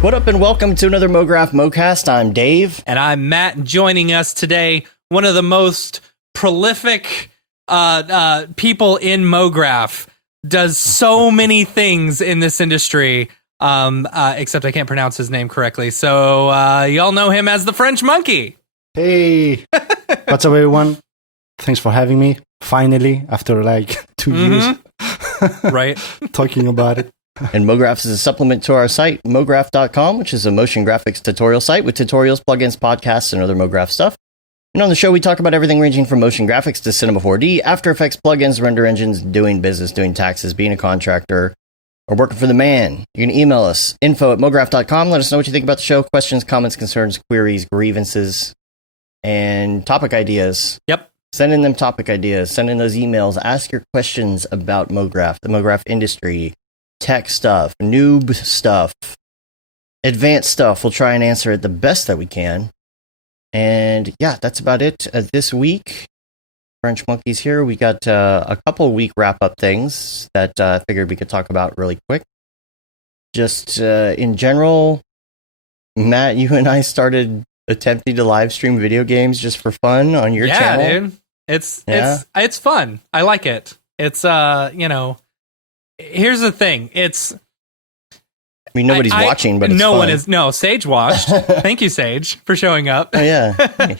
What up and welcome to another Mograph Mocast. I'm Dave. And I'm Matt. And joining us today, one of the most prolific people in Mograph, does so many things in this industry, except I can't pronounce his name correctly. So y'all know him as the French Monkey. Hey, what's up, everyone? Thanks for having me. Finally, after like 2 years, right? Talking about it. And Mograph is a supplement to our site, mograph.com, which is a motion graphics tutorial site with tutorials, plugins, podcasts, and other Mograph stuff. And on the show, we talk about everything ranging from motion graphics to Cinema 4D, After Effects, plugins, render engines, doing business, doing taxes, being a contractor, or working for the man. You can email us, info@mograph.com. Let us know what you think about the show, questions, comments, concerns, queries, grievances, and topic ideas. Yep. Send in them topic ideas. Send in those emails. Ask your questions about Mograph, the Mograph industry, tech stuff, noob stuff, advanced stuff. We'll try and answer it the best that we can. And yeah, that's about it this week. French Monkey's here. We got a couple week wrap-up things that I figured we could talk about really quick. Just in general, Matt, you and I started attempting to live stream video games just for fun on your channel. Yeah, dude. It's fun. I like it. It's here's the thing. I mean, nobody's watching, but it's no fun. one is. No, Sage watched. Thank you, Sage, for showing up. Oh yeah.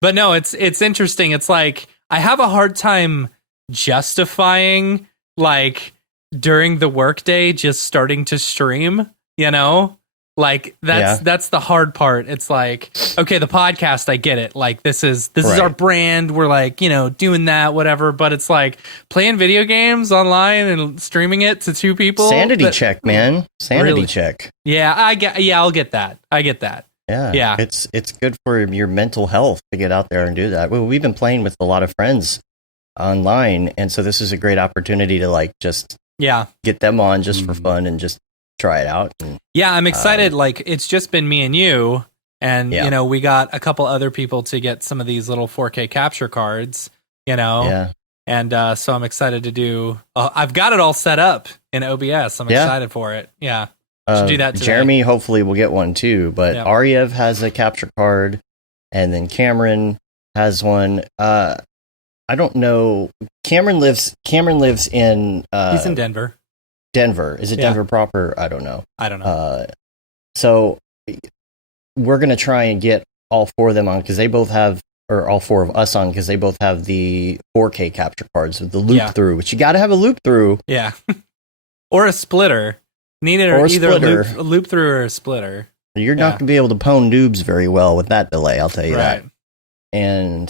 But no, it's interesting. It's like I have a hard time justifying like during the workday just starting to stream. You know, like that's the hard part. It's like, okay, the podcast, I get it. Like this is our brand. We're like, doing that, whatever. But it's like playing video games online and streaming it to two people. Sanity check, man. Sanity check. Yeah, I'll get that. I get that. Yeah. It's good for your mental health to get out there and do that. Well, we've been playing with a lot of friends online, and so this is a great opportunity to like just get them on just for fun and just try it out. And, I'm excited. Like it's just been me and you, and we got a couple other people to get some of these little 4K capture cards. And so I'm excited to do. I've got it all set up in OBS. I'm excited for it. Yeah. Should do that today. Jeremy hopefully will get one too, but Aryev has a capture card, and then Cameron has one. I don't know. Cameron lives in. He's in Denver. Denver. Is it Denver proper? I don't know. So we're gonna try and get all four of them on because they both have, or all four of us on because they both have the 4K capture cards with the loop through, which you got to have a loop through. Yeah, or a splitter. Need it or either a loop through or a splitter. You're not going to be able to pwn noobs very well with that delay, I'll tell you that. And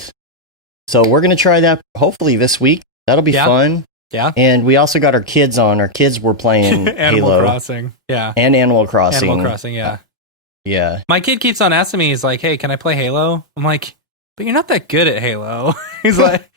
so we're going to try that hopefully this week. That'll be fun. Yeah. And we also got our kids on. Our kids were playing Animal Halo. Crossing. Yeah. And Animal Crossing. Animal Crossing, yeah. Yeah. My kid keeps on asking me, he's like, hey, can I play Halo? I'm like, but you're not that good at Halo. he's like,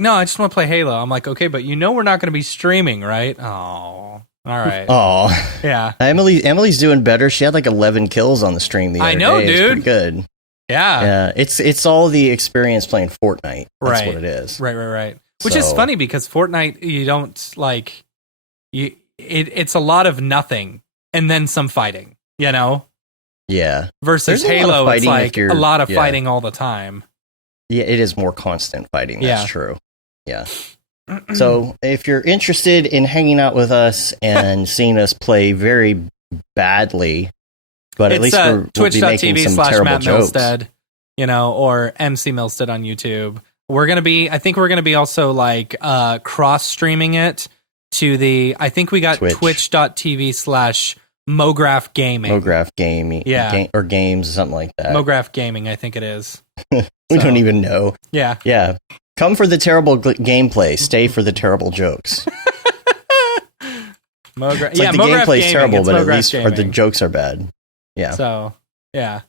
no, I just want to play Halo. I'm like, okay, but we're not going to be streaming, right? Oh. All right. Oh, yeah. Emily's doing better. She had like 11 kills on the stream the other day. Dude. It's pretty good. Yeah. Yeah. It's all the experience playing Fortnite. That's what it is. Right. Which is funny because Fortnite, you don't like it's a lot of nothing and then some fighting. Yeah. Versus Halo, it's like a lot of fighting all the time. Yeah, it is more constant fighting. That's true. Yeah. So if you're interested in hanging out with us and seeing us play very badly, but at least we'll be making some terrible jokes. Milstead, or MC Milstead on YouTube. I think we're gonna be also like cross streaming it to I think we got twitch.tv/Mograph Gaming. Mograph Gaming. Yeah. Or games, something like that. Mograph Gaming, I think it is. We don't even know. Yeah. Yeah. Come for the terrible gameplay. Stay for the terrible jokes. Mograph. It's like the gameplay's terrible, but at least the jokes are bad. Yeah. So, yeah.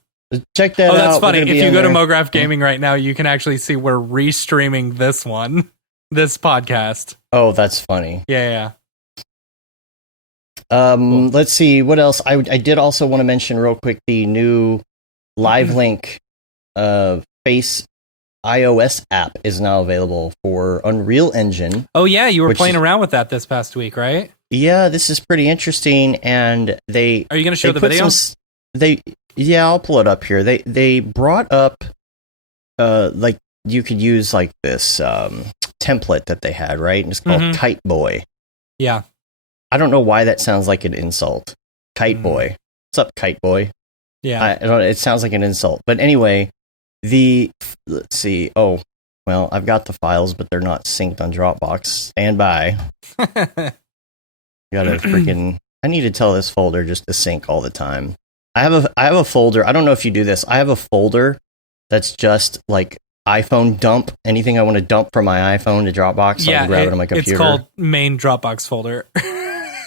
Check that out. Oh, that's funny. If you go to Mograph Gaming right now, you can actually see we're restreaming this podcast. Oh, that's funny. Yeah. Cool. Let's see what else. I did also want to mention real quick the new Live Link Face iOS app is now available for Unreal Engine. Oh yeah, you were playing around with that this past week, right? yeah, this is pretty interesting. And they Are you going to show they the put video? yeah, I'll pull it up here. They brought up like you could use like this template that they had, right? And it's called Kite Boy. Yeah. I don't know why that sounds like an insult. Kite Boy. What's up, Kite Boy? Yeah. I don't, it sounds like an insult. But anyway, let's see. Oh, well, I've got the files, but they're not synced on Dropbox. Stand by. Gotta freaking... I need to tell this folder just to sync all the time. I have a folder. I don't know if you do this. I have a folder that's just like iPhone dump. Anything I want to dump from my iPhone to Dropbox, so I can grab it on my computer. It's called main Dropbox folder.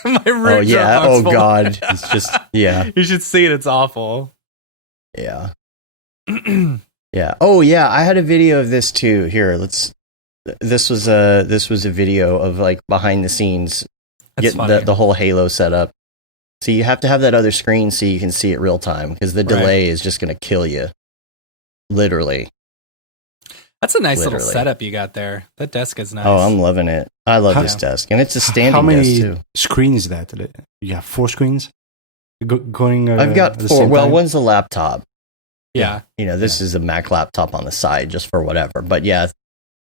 My root oh yeah. Dropbox Oh folder. god. It's just yeah. You should see it. It's awful. Yeah. Yeah. Oh yeah. I had a video of this too. Here, This was a video of like behind the scenes, getting the whole Halo setup. So you have to have that other screen so you can see it real time, because the delay is just going to kill you. Literally. That's a nice little setup you got there. That desk is nice. Oh, I'm loving it. I love this desk, and it's a standing desk too. How many screens is that? You have 4 screens going. I've got 4. Well, one's a laptop. Yeah. This is a Mac laptop on the side just for whatever. But yeah,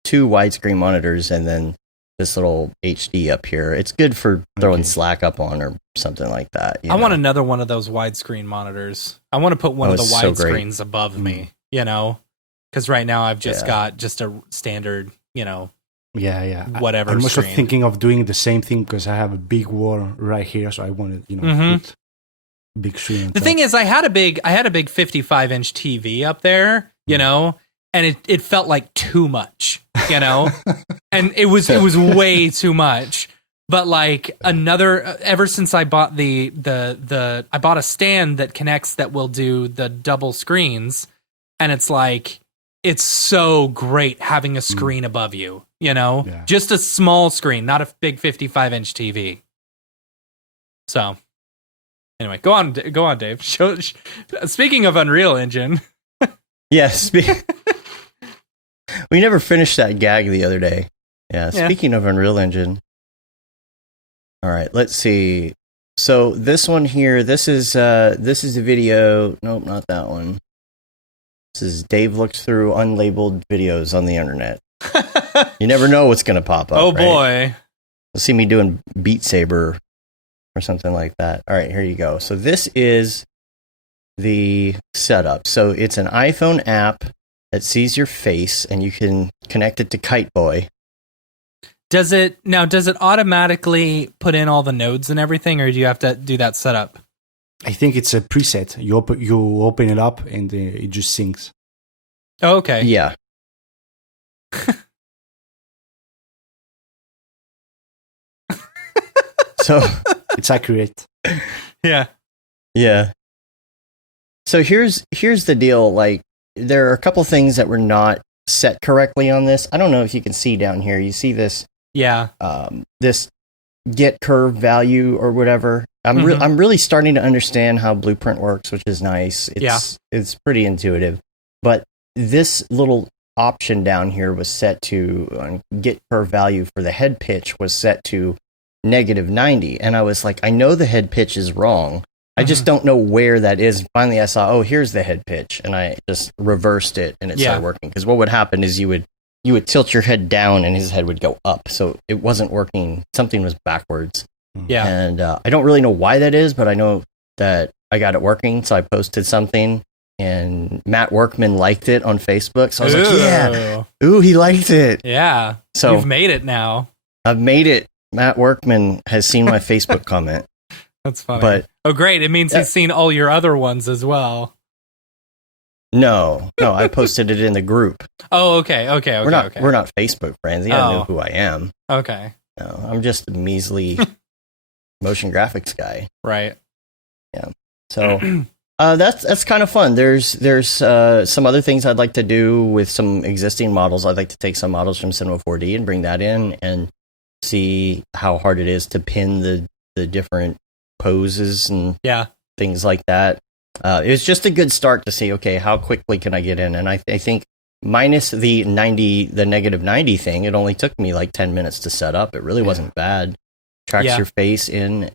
2 widescreen monitors and then this little HD up here. It's good for throwing Slack up on or something like that. I want another one of those widescrreen monitors. I want to put one of the widescreens above me, because right now I've just got just a standard, whatever. I'm also screen. thinking of doing the same thing because I have a big wall right here, so I wanted, put big screen. The thing is, I had a big 55-inch TV up there, and it felt like too much, and it was way too much. But like ever since I bought I bought a stand that connects that will do the double screens, and it's like it's so great having a screen above you, just a small screen, not a big 55-inch TV. So. Anyway, go on, Dave. Speaking of Unreal Engine. Yes. We never finished that gag the other day. Yeah, speaking of Unreal Engine. All right, let's see. So this one here, this is a video. Nope, not that one. This is Dave looks through unlabeled videos on the internet. You never know what's going to pop up. Oh, right? boy. You'll see me doing Beat Saber or something like that. All right, here you go. So this is the setup. So it's an iPhone app that sees your face, and you can connect it to Kite Boy. Does it automatically put in all the nodes and everything, or do you have to do that setup? I think it's a preset. You open it up, and it just syncs. Oh, okay. Yeah. So it's accurate. Yeah. Yeah. So here's the deal. Like, there are a couple things that were not set correctly on this. I don't know if you can see down here. You see this? Yeah. This get curve value or whatever. I'm really starting to understand how Blueprint works, which is nice. It's pretty intuitive. But this little option down here was set to get curve value for the head pitch was set to -90, and I was like, I know the head pitch is wrong. I just don't know where that is. And finally, I saw, here's the head pitch, and I just reversed it, and it started working. Because what would happen is you would tilt your head down, and his head would go up. So it wasn't working. Something was backwards. Yeah, and I don't really know why that is, but I know that I got it working. So I posted something, and Matt Workman liked it on Facebook. So I was like, yeah, he liked it. Yeah. So you've made it now. I've made it. Matt Workman has seen my Facebook comment. That's funny. But great. It means he's seen all your other ones as well. No, I posted it in the group. Oh, okay. We're not Facebook friends. You gotta know who I am. Okay. No, I'm just a measly motion graphics guy. Right. Yeah. So that's kind of fun. There's some other things I'd like to do with some existing models. I'd like to take some models from Cinema 4D and bring that in and see how hard it is to pin the different poses and things like that. It was just a good start to see, okay, how quickly can I get in? And I think minus the -90 thing, it only took me like 10 minutes to set up. It really wasn't bad. tracks your face in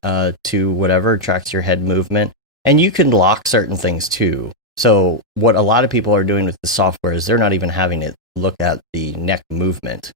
to whatever, tracks your head movement, and you can lock certain things too. So what a lot of people are doing with the software is they're not even having it look at the neck movement.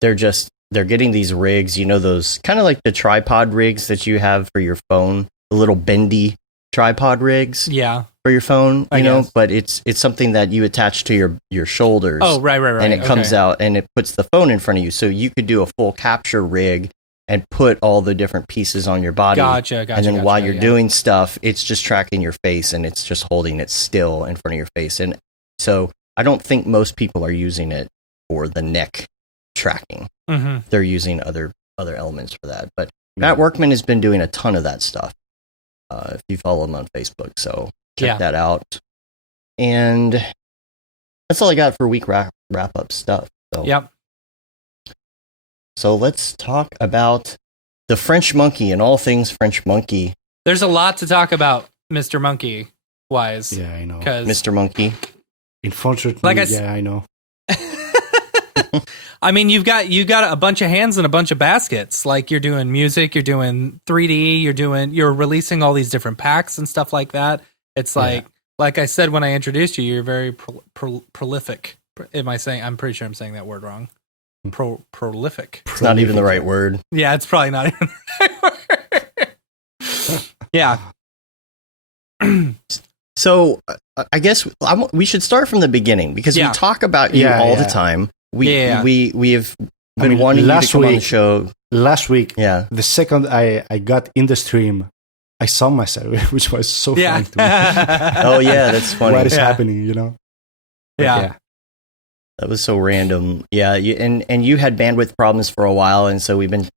They're getting these rigs, those kind of like the tripod rigs that you have for your phone, the little bendy tripod rigs. Yeah. For your phone, I guess. but it's something that you attach to your shoulders. Oh, right. And it comes out and it puts the phone in front of you. So you could do a full capture rig and put all the different pieces on your body. Gotcha. And then while you're doing stuff, it's just tracking your face and it's just holding it still in front of your face. And so I don't think most people are using it for the neck tracking. Mm-hmm. They're using other elements for that. But Matt Workman has been doing a ton of that stuff. If you follow him on Facebook, so check that out. And that's all I got for week wrap up stuff. So. Yep. So let's talk about the French monkey and all things French monkey. There's a lot to talk about, Mr. Monkey wise. Yeah, I know. Mr. Monkey. Unfortunately, I know. I mean, you've got a bunch of hands and a bunch of baskets. Like you're doing music, you're doing 3D, you're releasing all these different packs and stuff like that. It's like I said when I introduced you, you're very prolific. I'm pretty sure I'm saying that word wrong. Prolific. It's not even the right word. Yeah, it's probably not even the right word. Yeah. So I guess we should start from the beginning because we talk about you all the time. We have been wanting you to come on the show. Last week, the second I got in the stream, I saw myself, which was so funny to me. Oh yeah, that's funny. What is happening, Yeah. That was so random. Yeah, and you had bandwidth problems for a while, and so we've been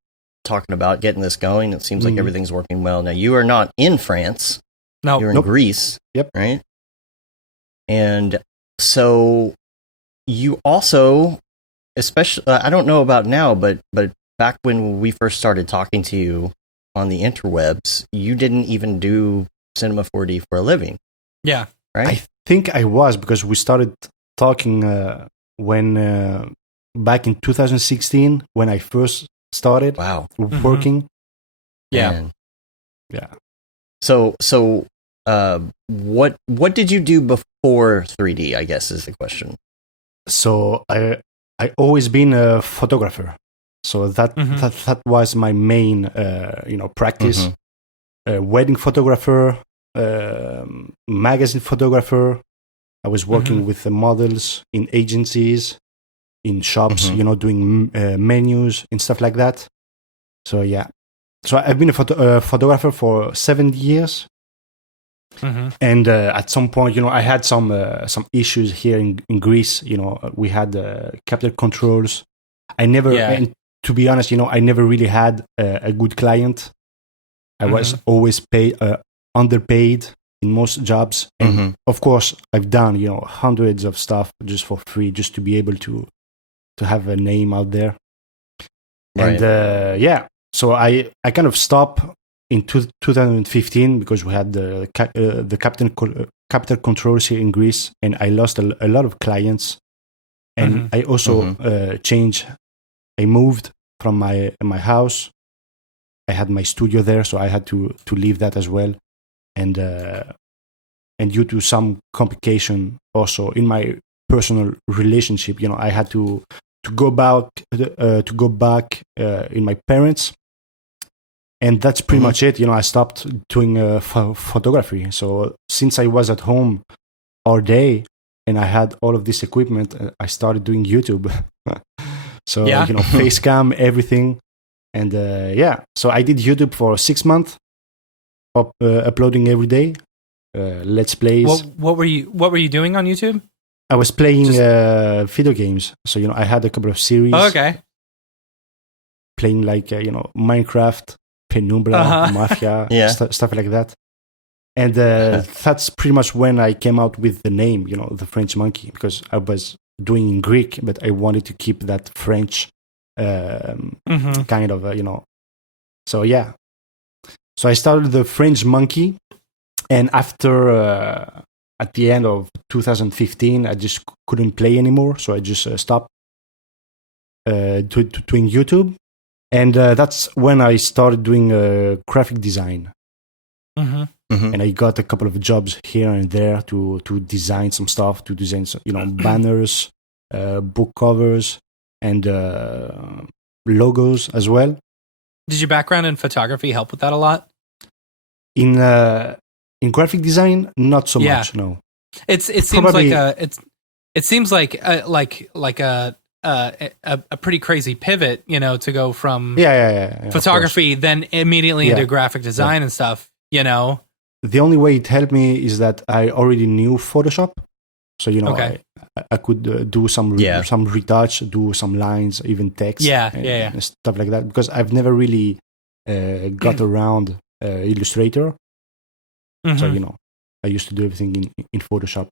talking about getting this going. It seems like everything's working well. Now, you are not in France. No. You're in Greece. Yep. Right? And so you also, especially, I don't know about now, but back when we first started talking to you on the interwebs, you didn't even do Cinema 4D for a living. Yeah. Right? I think I was, because we started talking when back in 2016 when I first started working. Yeah. Man. Yeah. So what did you do before 3D, I guess is the question. So I always been a photographer. So that was my main practice. Wedding photographer, magazine photographer. I was working with the models in agencies, in shops, doing menus and stuff like that. So yeah. So I've been a photographer for 7 years. And at some point, I had some issues here in Greece. We had capital controls. I never, and to be honest, I never really had a good client. I was always underpaid in most jobs. And of course, I've done, hundreds of stuff just for free, just to be able to have a name out there. Right. And so I kind of stopped in 2015 because we had the capital controls here in Greece, and I lost a lot of clients. And I also changed. I moved from my house. I had my studio there, so I had to leave that as well. And due to some complication also in my personal relationship, I had to go back in my parents. And that's pretty much it. I stopped doing photography. So since I was at home all day and I had all of this equipment, I started doing YouTube. So, face cam, everything. And so I did YouTube for 6 months, uploading every day, Let's Plays. What were you doing on YouTube? I was playing video games. So, I had a couple of series. Oh, okay. Playing like, Minecraft, Penumbra, Mafia, stuff like that. And that's pretty much when I came out with the name, the French Monkey, because I was doing in Greek, but I wanted to keep that French kind of, So, yeah. So I started the French Monkey, and after, at the end of 2015, I just couldn't play anymore, so I just stopped doing YouTube. And that's when I started doing graphic design. Mm-hmm. Mhm. And I got a couple of jobs here and there to design some stuff, to design some, banners, book covers, and logos as well. Did your background in photography help with that a lot? In graphic design, not so Yeah. much. No. It seems Probably- it seems like a pretty crazy pivot, to go from Yeah. of photography then immediately Yeah. into graphic design and stuff. course. The only way it helped me is that I already knew Photoshop, so Okay. I could do some some retouch, do some lines, even text, and stuff like that. Because I've never really got around Illustrator, so Mhm. I used to do everything in Photoshop.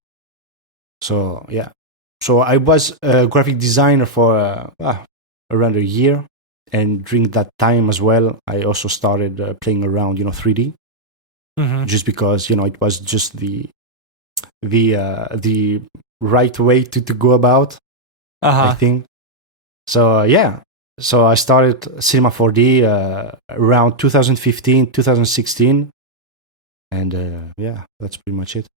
So yeah, so I was a graphic designer for around a year, and during that time as well, I also started playing around 3D, Mhm. just because it was just the right way to go about, I Uh-huh. think. So yeah, so I started Cinema 4D around 2015, 2016, and yeah, that's pretty much it.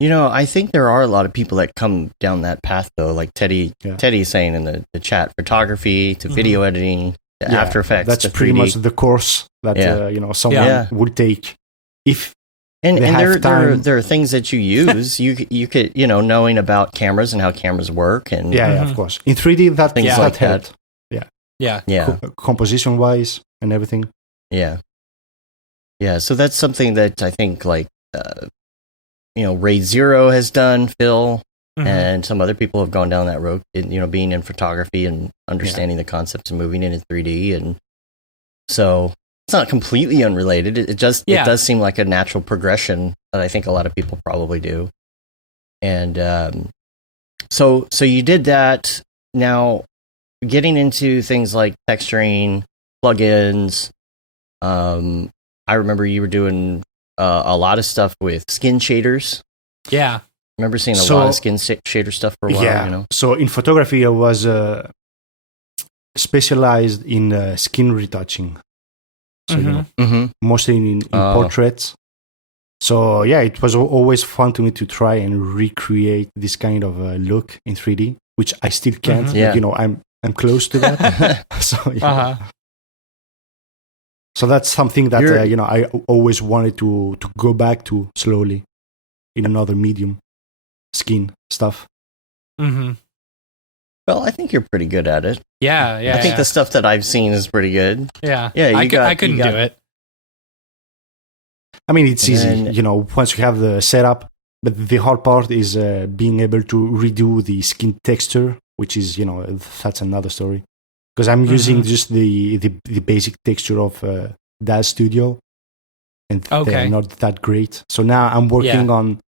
I think there are a lot of people that come down that path, though. Like Teddy's saying in the chat, photography to video editing to Yeah, After Effects. That's to pretty 3D. much the course that someone Yeah. would take if And they have time. there are things that you use. you could knowing about cameras and how cameras work and yeah, of course. In 3D, that Things that like that. helped. Yeah. yeah. Composition wise and everything. Yeah. Yeah. So that's something that I think Raid Zero has done, Phil, Mhm. and some other people have gone down that road, being in photography and understanding the concepts and moving into 3D. And so it's not completely unrelated. It does seem like a natural progression that I think a lot of people probably do. And so you did that. Now, getting into things like texturing, plugins, I remember you were doing a lot of stuff with skin shaders. Yeah. I remember seeing a So- lot of skin shader stuff for a while. Yeah. So in photography, I was specialized in skin retouching. So Mm-hmm. mostly in portraits. So yeah, it was always fun to me to try and recreate this kind of look in 3D, which I still can't. Mhm. Yeah. But, I'm close to that. So yeah. Uh-huh. So that's something that You're- I always wanted to go back to slowly in another medium, skin stuff. Mhm. Well, I think you're pretty good at it. Yeah, I think the stuff that I've seen is pretty good. yeah. Yeah, I couldn't do it. I mean, it's And easy, once you have the setup. But the hard part is being able to redo the skin texture, which is, that's another story. Because I'm using just the basic texture of DAZ Studio, and they're not that great. So now I'm working on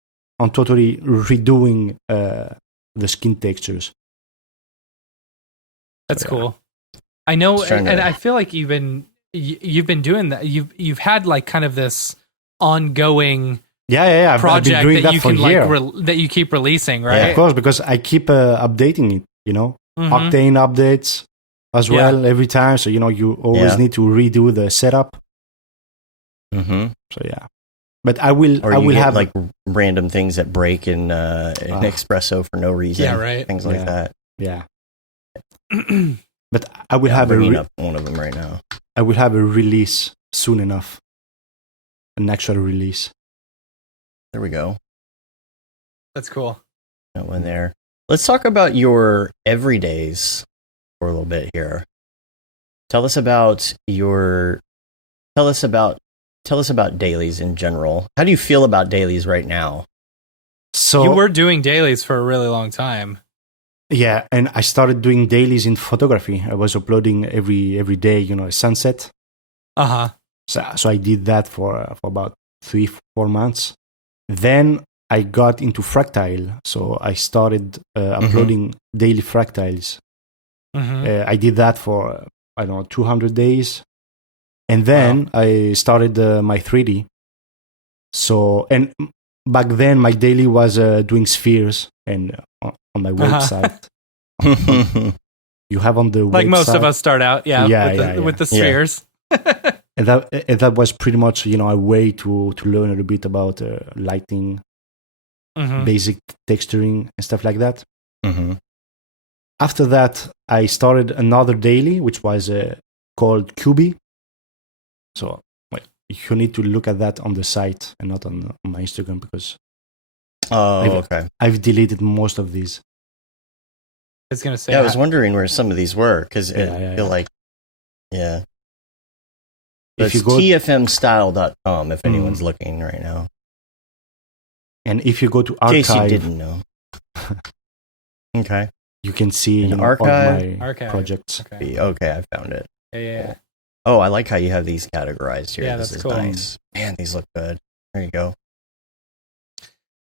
totally redoing the skin textures. That's cool. I know, Just trying to- and I feel like you've been doing that. You've had like kind of this ongoing Yeah. I've been project doing that that you for can a year. that you keep releasing, Yeah, right? of course, because I keep updating it. Mhm. Octane updates as well every time. So you always need to redo the setup. Mm-hmm. So yeah, but I will. Or I you will get have like random things that break in Espresso for no reason. Yeah, right. Things like that. Yeah. But I will have bringing up one of them right now. I will have a release soon enough. An actual release. There we go. That's cool. That one there. Let's talk about your everydays for a little bit here. Tell us about dailies in general. How do you feel about dailies right now? So You were doing dailies for a really long time. yeah, and I started doing dailies in photography. I was uploading every day, a sunset. Uh-huh. So I did that for about 3-4 months. Then I got into fractile. So I started uploading daily fractiles. Mhm. I did that for, 200 days. And then I started my 3D. So, and back then my daily was doing spheres and on my website. you have on the like website. most of us start out, with the spheres. And that was pretty much a way to learn a little bit about lighting, basic texturing and stuff like that. Mm-hmm. After that, I started another daily, which was called QB. So you need to look at that on the site and not on my Instagram, because I've deleted most of these. I was gonna say. Yeah, I was wondering where some of these were, because I feel like, But if you it's go tfmstyle.com if anyone's looking right now. And if you go to In case you archive, didn't know. Okay. you can see all archive? my projects. Okay, I found it. Yeah. Oh, I like how you have these categorized here. Yeah, this that's is cool. nice. Man, these look good. There you go.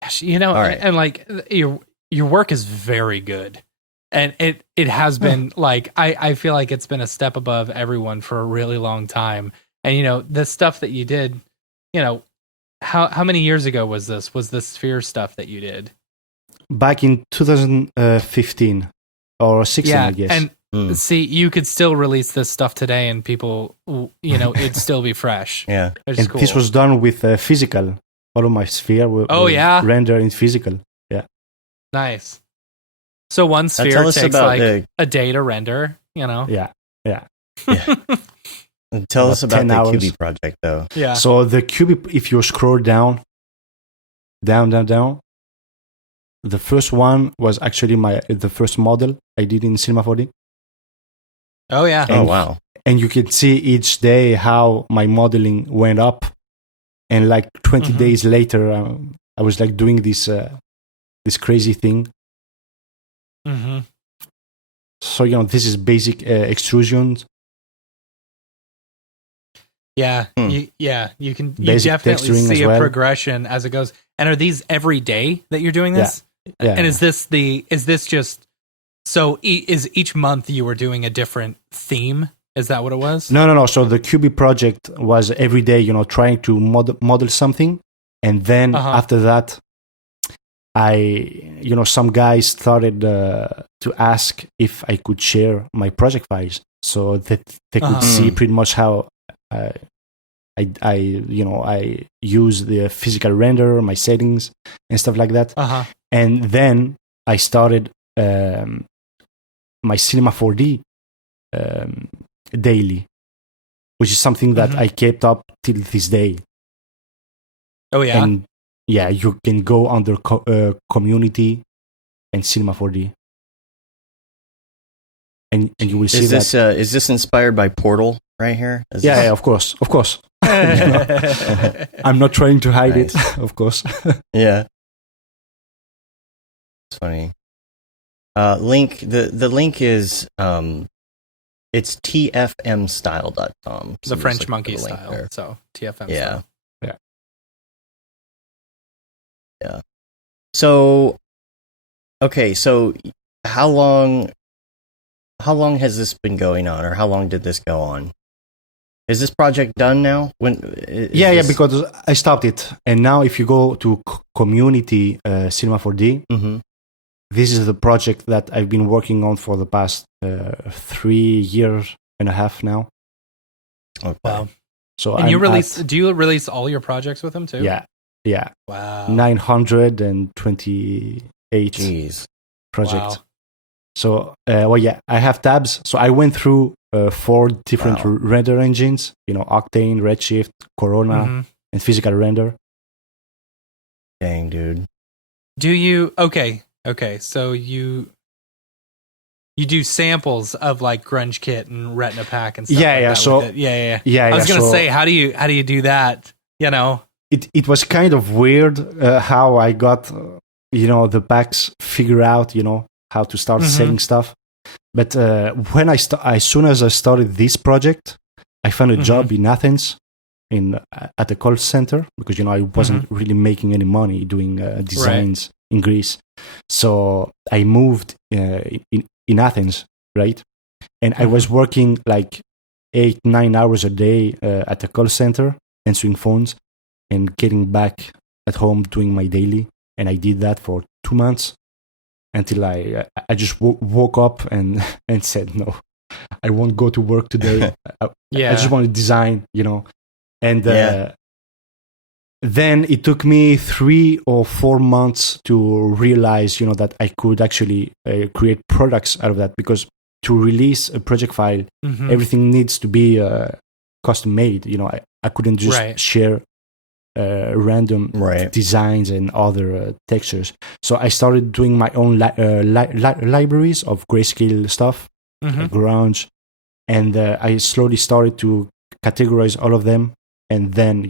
Gosh, All right. and like your work is very good. And it has been like I feel like it's been a step above everyone for a really long time. And the stuff that you did, how many years ago was this? Was the sphere stuff that you did? Back in 2015 or 16, I guess. And see, you could still release this stuff today, and people, it'd still be fresh. Yeah, and cool. this was done with physical. All of my sphere were rendered in physical. Yeah, nice. So one sphere takes like a day to render. Yeah. Tell us about the hours. QB project, though. Yeah. So the QB, if you scroll down, the first one was actually the first model I did in Cinema 4D. Oh yeah. Oh wow. And you can see each day how my modeling went up, and like 20 days later, I was like doing this crazy thing. Mm-hmm. So this is basic extrusions. Yeah, you can Basic definitely texturing see as a well. progression as it goes. And are these every day that you're doing this? Yeah. And is this just so? Is each month you were doing a different theme? Is that what it was? No. So the QB project was every day, trying to model something, and then after that, some guys started to ask if I could share my project files so that they could see pretty much how I use the physical render, my settings and stuff like that. And then I started my Cinema 4D daily, which is something that I kept up till this day. Oh yeah. And you can go under community and Cinema 4D, and you will see that. Is this inspired by Portal right here? Yeah, of course. I'm not trying to hide it, of course. Yeah, it's funny. Link the link is it's tfmstyle.com. The French monkey style. There. So TFM style. Yeah. So, okay. So, how long has this been going on, or how long did this go on? Is this project done now? Because I stopped it, and now if you go to community Cinema 4D, this is the project that I've been working on for the past 3 years and a half now. Okay. Wow. So and do you release all your projects with them too? Yeah. Wow. 928 projects. Wow. So, I have tabs. So I went through 4 different render engines, Octane, Redshift, Corona, and Physical Render. Dang, dude. Do you, okay. So you do samples of like Grunge Kit and Retina Pack and stuff like that. I was going to say, how do you do that? It was kind of weird how I got, the packs figure out, how to start selling stuff. But when as soon as I started this project, I found a job in Athens at a call center because, I wasn't really making any money doing designs in Greece. So I moved in Athens, right? And I was working like 8-9 hours a day at a call center, answering phones, and getting back at home doing my daily. And I did that for 2 months. until I just woke up and said, no, I won't go to work today. I just want to design, and then it took me 3 or 4 months to realize, that I could actually create products out of that, because to release a project file, everything needs to be custom made. I couldn't just share random designs and other textures. So I started doing my own libraries of grayscale stuff, grunge, and I slowly started to categorize all of them. And then,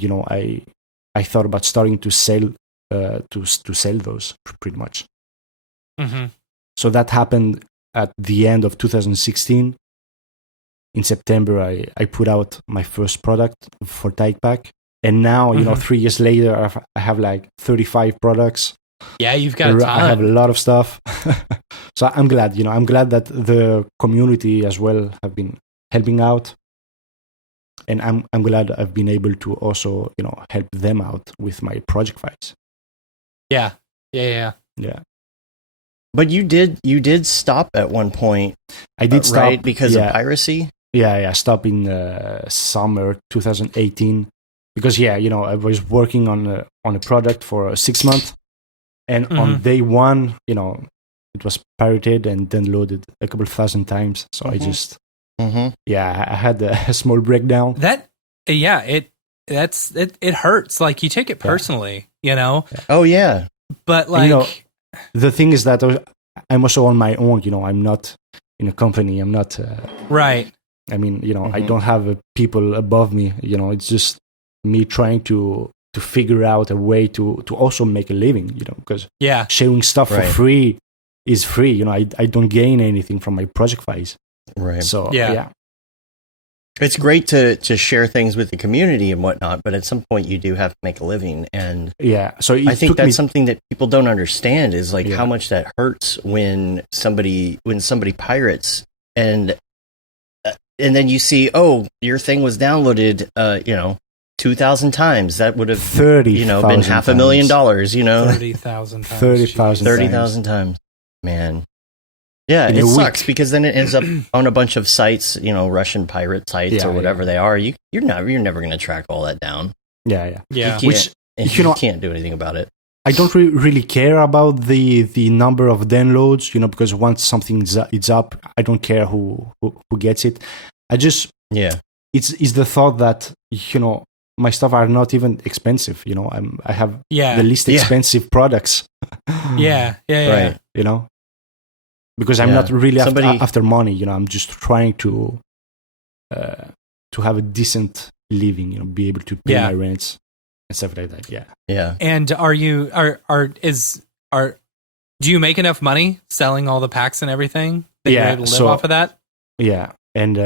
I thought about starting to sell those pretty much. So that happened at the end of 2016. In September, I put out my first product for TypePack. And now, 3 years later, I have like 35 products. Yeah, you've got a ton. I have a lot of stuff. So I'm glad, I'm glad that the community as well have been helping out. And I'm glad I've been able to also, help them out with my project files. Yeah. But you did stop at one point. I did stop, right? Because of piracy? Yeah, stop in summer 2018. Because I was working on a product for 6 months, and on day one, it was pirated and downloaded a couple thousand times. So I just, I had a small breakdown. It hurts. Like, you take it personally, Oh yeah. But like, the thing is that I'm also on my own. I'm not in a company. I'm not right. I mean, I don't have people above me. It's just me trying to figure out a way to also make a living, because sharing stuff for free is free. I don't gain anything from my project files. Right. So it's great to share things with the community and whatnot, but at some point you do have to make a living. And so I think that's something that people don't understand is like how much that hurts when somebody pirates and then you see, oh, your thing was downloaded, 2,000 times. That would have 30, been $500,000, 30,000 times. 30,000 times. Man. Yeah, it sucks because then it ends up on a bunch of sites, Russian pirate sites or whatever they are. You're never going to track all that down. Yeah. You can't do anything about it. I don't really care about the number of downloads, because once something is up, I don't care who gets it. I just it's the thought that my stuff are not even expensive. I have the least expensive products. Right. Because I'm not really after money. I'm just trying to have a decent living. Be able to pay my rents and stuff like that. Yeah. And do you make enough money selling all the packs and everything that you're able to live off of that? Yeah, and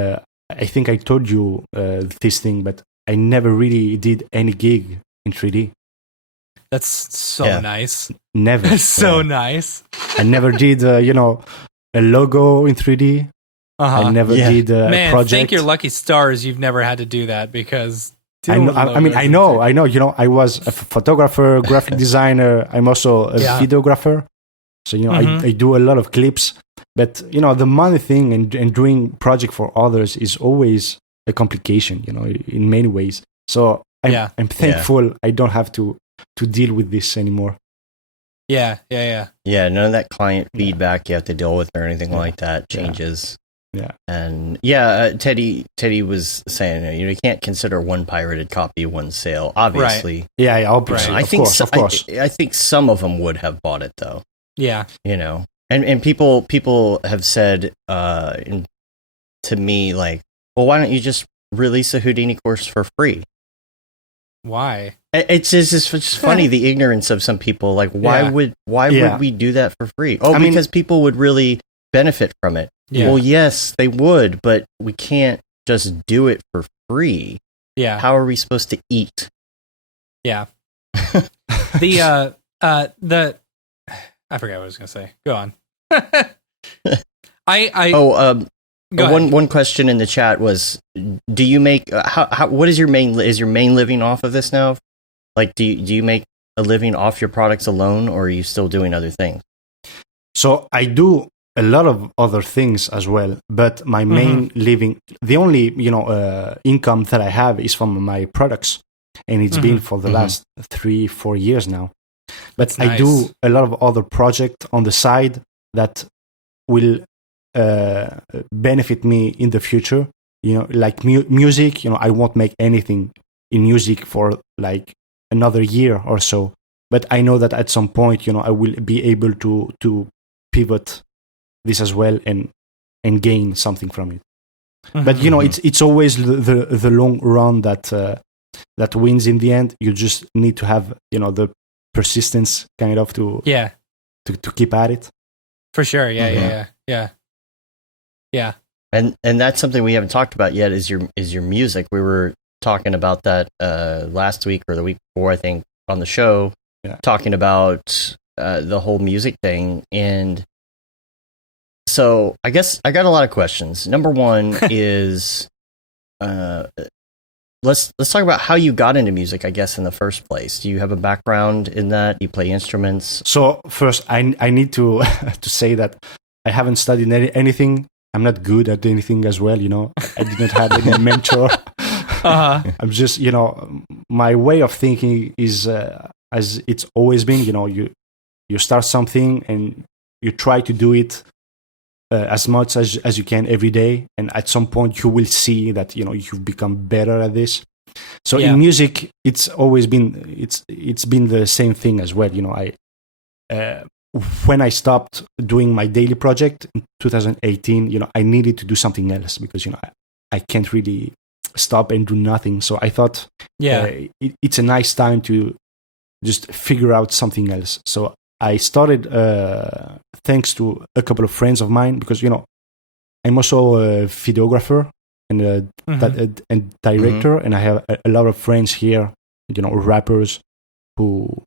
I think I told you this thing, but I never really did any gig in 3D. That's so nice. Never. That's so nice. I never did, a logo in 3D. I never did a project. Thank your lucky stars you've never had to do that, because I know. I was a photographer, graphic designer. I'm also a videographer. So, I do a lot of clips. But, the money thing and doing project for others is always a complication, in many ways. So I'm thankful I don't have to deal with this anymore. Yeah, none of that client feedback you have to deal with or anything like that changes. Yeah. And Teddy was saying, you can't consider one pirated copy one sale, obviously. Right. Yeah, obviously. Right. Of course. I think some of them would have bought it though. Yeah. And people have said to me, like, well, why don't you just release a Houdini course for free? Why? It's just funny, the ignorance of some people. Like, why would we do that for free? Oh, because people would really benefit from it. Yeah. Well, yes, they would, but we can't just do it for free. Yeah. How are we supposed to eat? Yeah. I forgot what I was going to say. Go on. One question in the chat was, do you make what is your main living off of this now? Like, do you make a living off your products alone, or are you still doing other things? So I do a lot of other things as well, but my main living, the only income that I have is from my products, and it's been for the last 3-4 years now. But That's I nice. do a lot of other projects on the side that will benefit me in the future. Like music. I won't make anything in music for like another year or so. But I know that at some point, I will be able to pivot this as well and gain something from it. But it's always the long run that wins in the end. You just need to have the persistence kind of to keep at it. For sure. Yeah. And that's something we haven't talked about yet is your music. We were talking about that last week or the week before, I think, on the show, talking about the whole music thing. And so I guess I got a lot of questions. Number one is let's talk about how you got into music, I guess, in the first place. Do you have a background in that? Do you play instruments? So first, I need to to say that I haven't studied anything. I'm not good at anything as well. I did not have any mentor. I'm just, my way of thinking is as it's always been. You start something and you try to do it as much as you can every day, and at some point you will see that you've become better at this. So in music, it's always been it's been the same thing as well. When I stopped doing my daily project in 2018, I needed to do something else because I can't really stop and do nothing. So I thought it's a nice time to just figure out something else. So I started thanks to a couple of friends of mine because I'm also a videographer and and director, and I have a lot of friends here, rappers who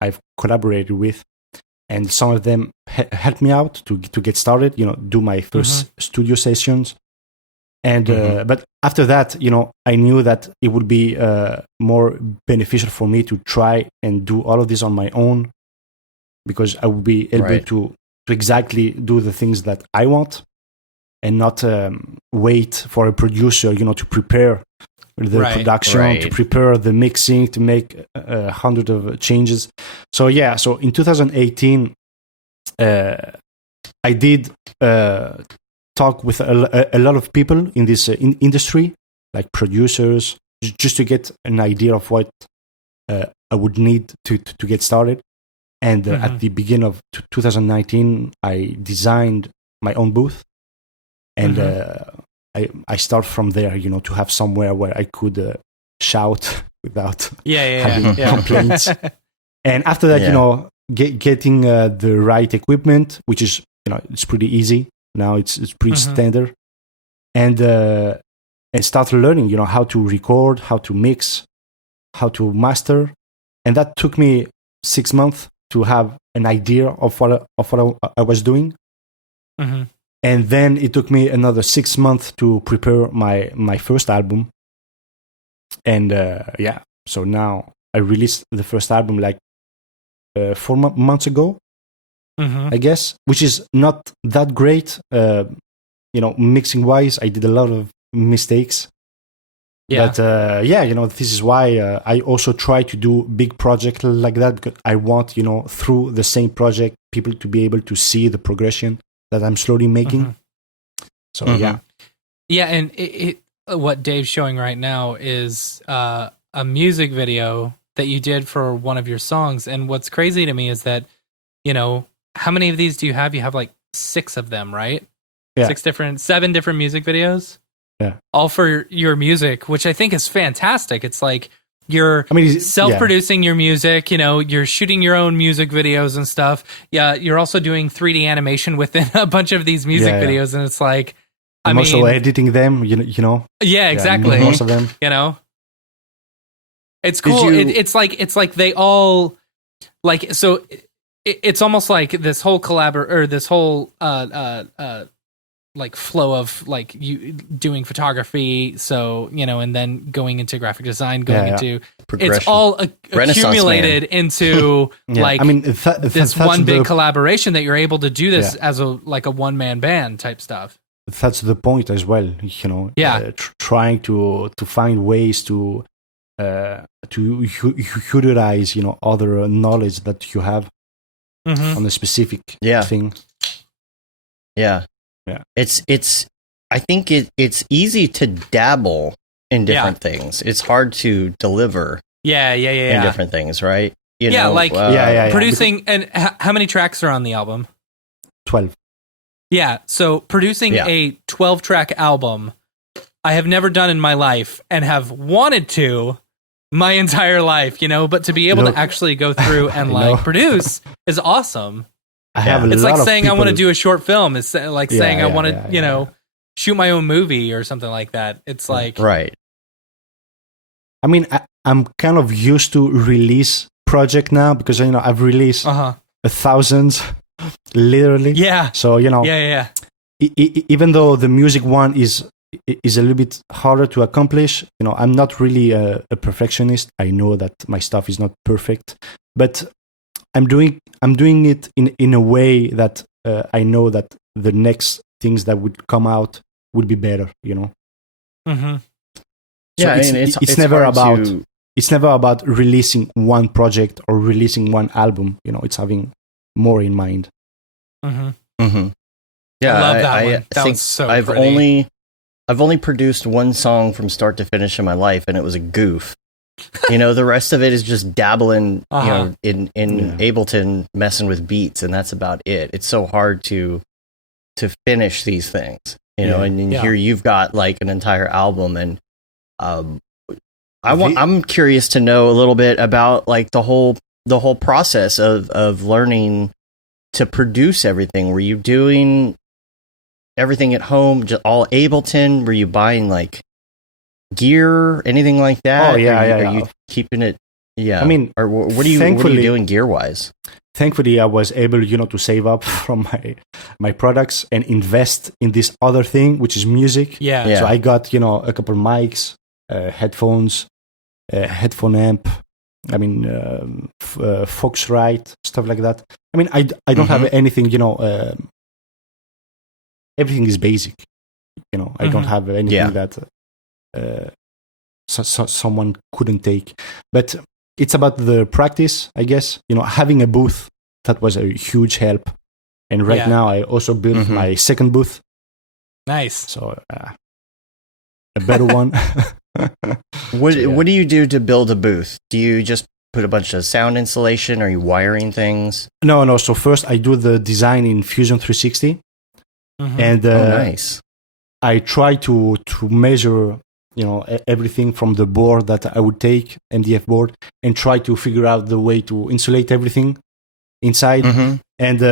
I've collaborated with, and some of them helped me out to get started. Do my first studio sessions, and but after that, I knew that it would be more beneficial for me to try and do all of this on my own, because I would be able to exactly do the things that I want, and not wait for a producer, to prepare the production, to prepare the mixing, to make 100 of changes. So in 2018, I did talk with a lot of people in this industry, like producers, just to get an idea of what I would need to get started. And at the beginning of 2019, I designed my own booth, and I start from there, to have somewhere where I could shout without having complaints. And after that, getting the right equipment, which is it's pretty easy now. It's pretty standard, and start learning, how to record, how to mix, how to master, and that took me 6 months to have an idea of what I was doing. And then it took me another 6 months to prepare my first album. And so now I released the first album like 4 months ago, I guess, which is not that great. Mixing wise, I did a lot of mistakes. But this is why I also try to do big projects like that, because I want, through the same project, people to be able to see the progression that I'm slowly making. So and it what Dave's showing right now is a music video that you did for one of your songs. And what's crazy to me is that, how many of these do you have? You have like 6 of them, right? 7 different music videos. Yeah, all for your music, which I think is fantastic. It's like you're self-producing your music, you're shooting your own music videos and stuff. Yeah, you're also doing 3D animation within a bunch of these music videos, and it's like I'm also editing them, Yeah, exactly. Most of them. It's cool. It's like they all like so. It's almost like this whole this whole like flow of like you doing photography, so and then going into graphic design, into it's all accumulated into like this one big collaboration that you're able to do this as a one-man band type stuff. That's the point as well, trying to find ways to utilize other knowledge that you have on a specific thing. Yeah. It's I think it's easy to dabble in different things. It's hard to deliver in different things, right? Producing, and how many tracks are on the album? 12. Yeah, so producing a 12-track album, I have never done in my life and have wanted to my entire life, but to be able to actually go through and produce is awesome. It's like saying I want to do a short film. It's like saying I want to, shoot my own movie or something like that. It's like right. I mean, I'm kind of used to release project now because I've released 1,000, literally. Yeah. So even though the music one is a little bit harder to accomplish, I'm not really a perfectionist. I know that my stuff is not perfect, but I'm doing it in a way that I know that the next things that would come out would be better, Mm-hmm. So it's never about releasing one project or releasing one album. It's having more in mind. Mm-hmm. Mm-hmm. Yeah, I love that one. That think was so I've pretty. only produced one song from start to finish in my life, and it was a goof. The rest of it is just dabbling, in Ableton, messing with beats, and that's about it. It's so hard to finish these things, and here you've got like an entire album, and I'm curious to know a little bit about like the whole process of learning to produce everything. Were you doing everything at home, just all Ableton? Were you buying like gear, anything like that? Are you keeping it? Yeah. I mean, or what are you doing gear wise? Thankfully, I was able, to save up from my products and invest in this other thing, which is music. Yeah. So I got, a couple of mics, headphones, headphone amp. I mean, Foxrite, stuff like that. I mean, I don't have anything, everything is basic. I don't have anything that someone couldn't take. But it's about the practice, I guess. Having a booth, that was a huge help. And right now, I also built my second booth. Nice. So a better one. What do you do to build a booth? Do you just put a bunch of sound insulation? Are you wiring things? No. So first, I do the design in Fusion 360. And nice. I try to measure, everything from the board that I would take, MDF board, and try to figure out the way to insulate everything inside. And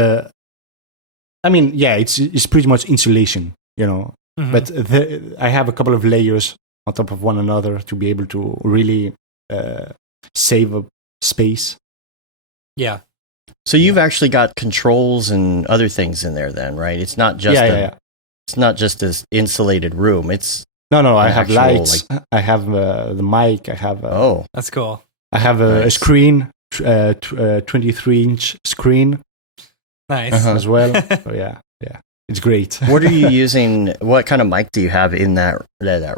I mean, it's pretty much insulation, But I have a couple of layers on top of one another to be able to really save a space. Yeah. So you've actually got controls and other things in there, then, right? It's not just it's not just this insulated room. It's no. I have lights. I have the mic. I have that's cool. I have a screen, 23-inch screen. Nice as well. So yeah, it's great. What are you using? What kind of mic do you have in that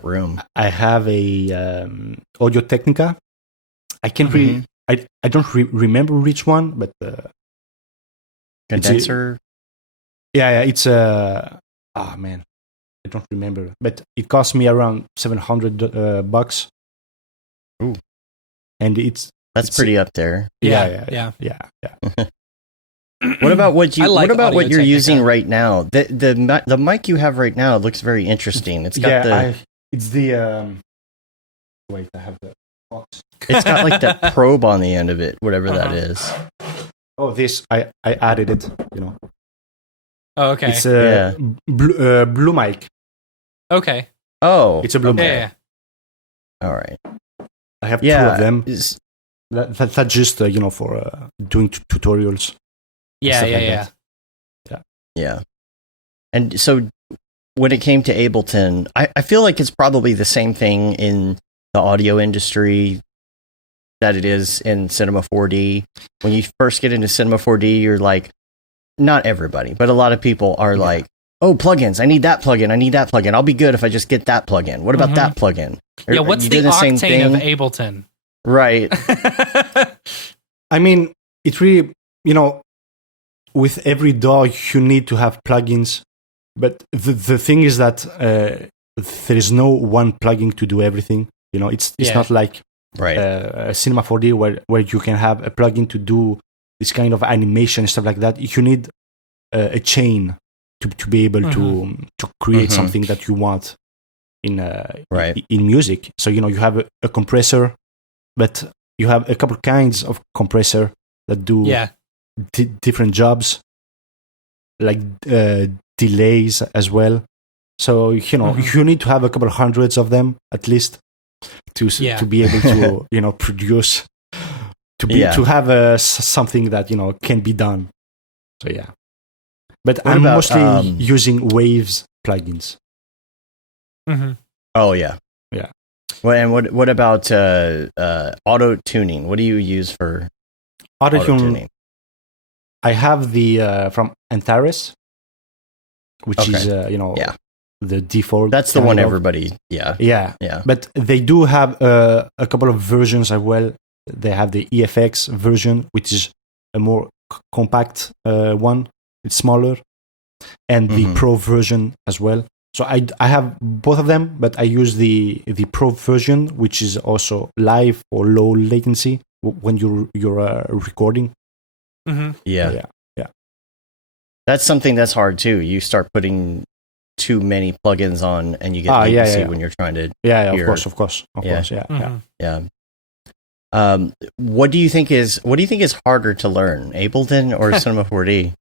room? I have a Audio Technica. I can't really. I don't remember which one, but condenser. It's man, I don't remember, but it cost me around $700. Ooh, and that's pretty up there. Yeah. What about what you're using right now? The mic you have right now looks very interesting. It's got wait, I have the box. It's got like that probe on the end of it, whatever that is. Oh, this I added it. Oh, okay. It's a blue mic. Okay. Oh, it's a blue mic. Yeah. All right. I have two of them. That's just for doing tutorials. Yeah. And so, when it came to Ableton, I feel like it's probably the same thing in the audio industry that it is in Cinema 4D. When you first get into Cinema 4D, you're like, not everybody, but a lot of people are like, oh, plugins, I need that plugin, I need that plugin. I'll be good if I just get that plugin. What about that plugin? Yeah, what's the octane of Ableton? Right. I mean, it really, with every DAW, you need to have plugins. But the thing is that there is no one plugin to do everything. It's not like Cinema 4D where you can have a plugin to do this kind of animation and stuff like that. You need a chain to be able to create something that you want in music. So you have a compressor, but you have a couple kinds of compressor that do different jobs, like delays as well. So you need to have a couple hundreds of them at least to be able to produce to have something that can be done. So yeah. But I'm mostly using Waves plugins. Oh yeah. Yeah. Well, and what about auto tuning? What do you use for auto tuning? I have the from Antares, which is the default. That's the one everybody. Yeah. But they do have a couple of versions as well. They have the EFX version, which is a more compact one. It's smaller, and the Pro version as well. So I have both of them, but I use the Pro version, which is also live or low latency when you're recording. Yeah. That's something that's hard too. You start putting too many plugins on, and you get latency when you're trying to. Yeah, of course. Yeah. What do you think is harder to learn, Ableton or Cinema 4D?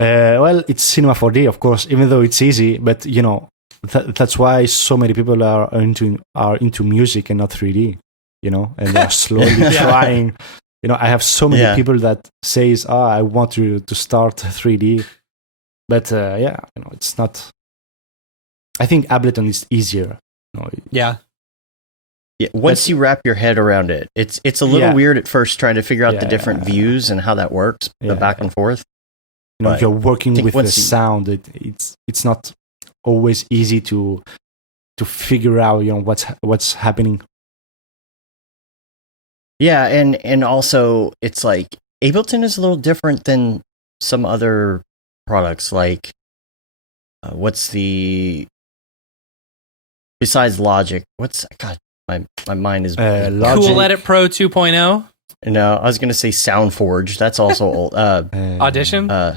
Well, it's Cinema 4D, of course, even though it's easy. But that's why so many people are into music and not 3D. And they're slowly trying. I have so many people that says, I want to start 3D, but it's not. I think Ableton is easier. Yeah. Once you wrap your head around it, it's a little weird at first trying to figure out the different views and how that works, the back and forth. You're working with the sound. It's not always easy to figure out what's happening. Yeah, and also it's like Ableton is a little different than some other products. Like, besides Logic? My mind is Logic. Cool Edit Pro 2.0. No, I was going to say SoundForge. That's also old. Audition. No.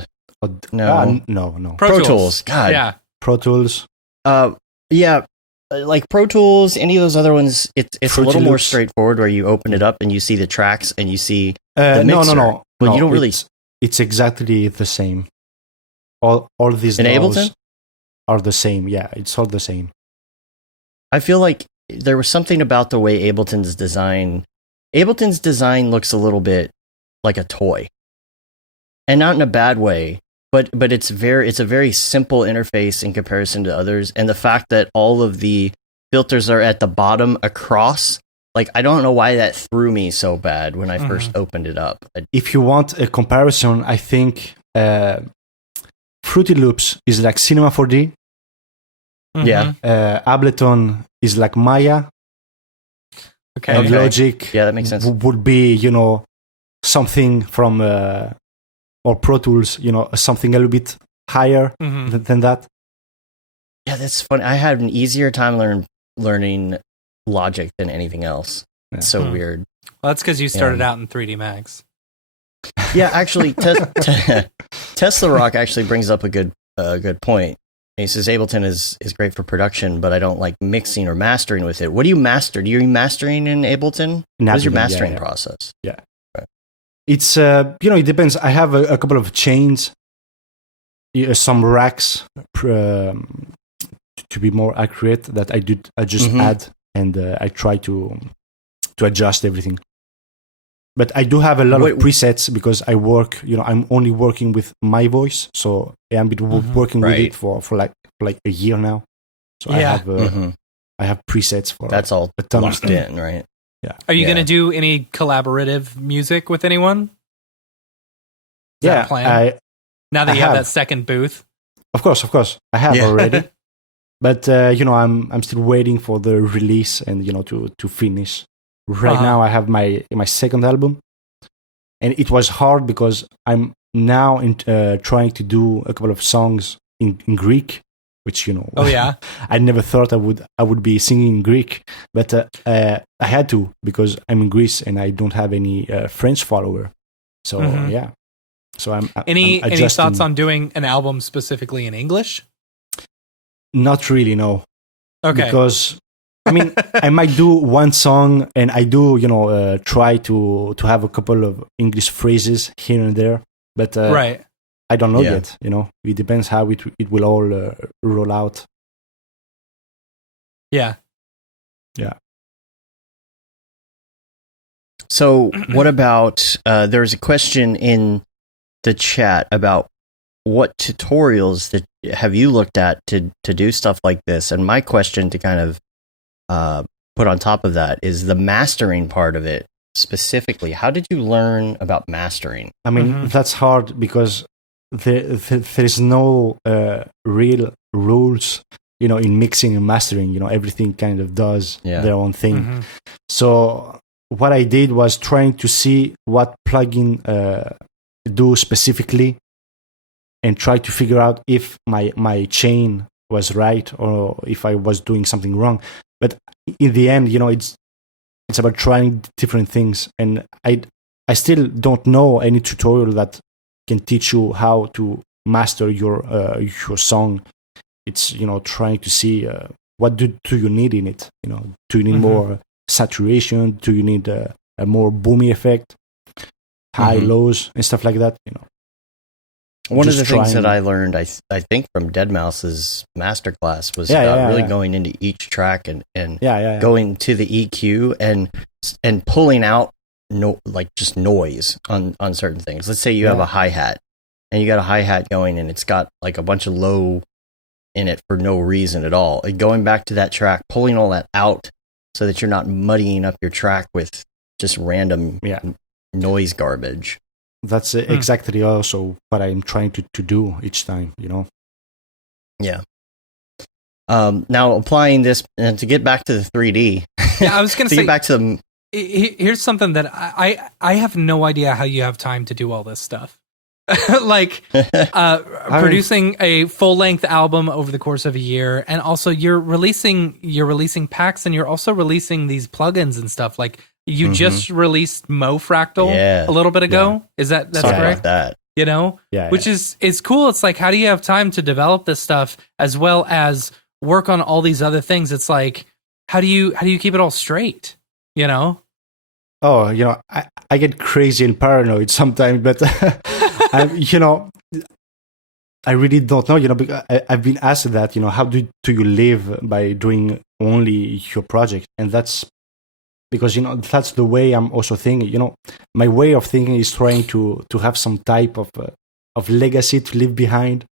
Pro Tools. God. Yeah. Pro Tools. Yeah. Like Pro Tools, any of those other ones, it's a little more Loops. straightforward where you open it up and you see the tracks and you see the mixer. No. But you don't really. It's exactly the same. All these in laws Ableton are the same. Yeah, it's all the same. I feel like there was something about the way Ableton's design. Ableton's design looks a little bit like a toy, and not in a bad way. But it's a very simple interface in comparison to others, and the fact that all of the filters are at the bottom across, like I don't know why that threw me so bad when I first opened it up. If you want a comparison, I think Fruity Loops is like Cinema 4D. Yeah. Ableton is like Maya. Okay. And Logic, that makes sense. Would be something from. Or Pro Tools, something a little bit higher than that. Yeah, that's funny. I had an easier time learning Logic than anything else. It's so weird. Well, that's because you started out in 3D Max. Yeah, actually, Tesla Rock actually brings up a good point. He says Ableton is great for production, but I don't like mixing or mastering with it. What do you master? Do you mastering in Ableton? What is your mastering process? Yeah. It's it depends. I have a couple of chains, some racks to be more accurate that I just add, and I try to adjust everything. But I do have a lot of presets because I work. I'm only working with my voice, so I'm been working with it for like like a year now. So I have presets for that's all a ton of locked stuff. in, right? Yeah. Are you going to do any collaborative music with anyone? Is that a plan? Now that you have that second booth? Of course. I have already. But I'm still waiting for the release and to finish. Right now I have my second album, and it was hard because I'm now trying to do a couple of songs in Greek, which Oh yeah. I never thought I would be singing in Greek, but I had to because I'm in Greece and I don't have any French follower. So yeah. So I'm any thoughts on doing an album specifically in English? Not really, no. Okay. Because I mean, I might do one song, and I do, try to have a couple of English phrases here and there, but right. I don't know yet. It depends how it will all roll out. Yeah. Yeah. So, what about? There's a question in the chat about what tutorials that have you looked at to do stuff like this, and my question to kind of put on top of that is the mastering part of it specifically. How did you learn about mastering? I mean, that's hard because there is no real rules, in mixing and mastering. Everything kind of does their own thing. So what I did was trying to see what plugin do specifically, and try to figure out if my chain was right or if I was doing something wrong. But in the end, it's about trying different things, and I still don't know any tutorial that can teach you how to master your song. It's trying to see what do you need in it. Do you need more saturation? Do you need a more boomy effect, high lows and stuff like that? One of the things that I learned, I think, from Deadmau5's masterclass was about really going into each track and going to the EQ and pulling out just noise on certain things. Let's say you have a hi-hat and you got a hi-hat going and it's got like a bunch of low in it for no reason at all. And going back to that track, pulling all that out so that you're not muddying up your track with just random noise garbage. That's exactly also what I'm trying to do each time, Yeah. Now applying this and to get back to the 3D. Yeah, I was going to say. Get back to the. Here's something that I have no idea how you have time to do all this stuff. Like producing a full length album over the course of a year, and also you're releasing packs, and you're also releasing these plugins and stuff. Like you just released Mograph a little bit ago. Is that's Sorry correct? about that. Which is cool. It's like, how do you have time to develop this stuff as well as work on all these other things? It's like, how do you keep it all straight? Oh, I get crazy and paranoid sometimes, but I really don't know, because I've been asked that, how do you live by doing only your project? And that's because, that's the way I'm also thinking. My way of thinking is trying to have some type of legacy to leave behind.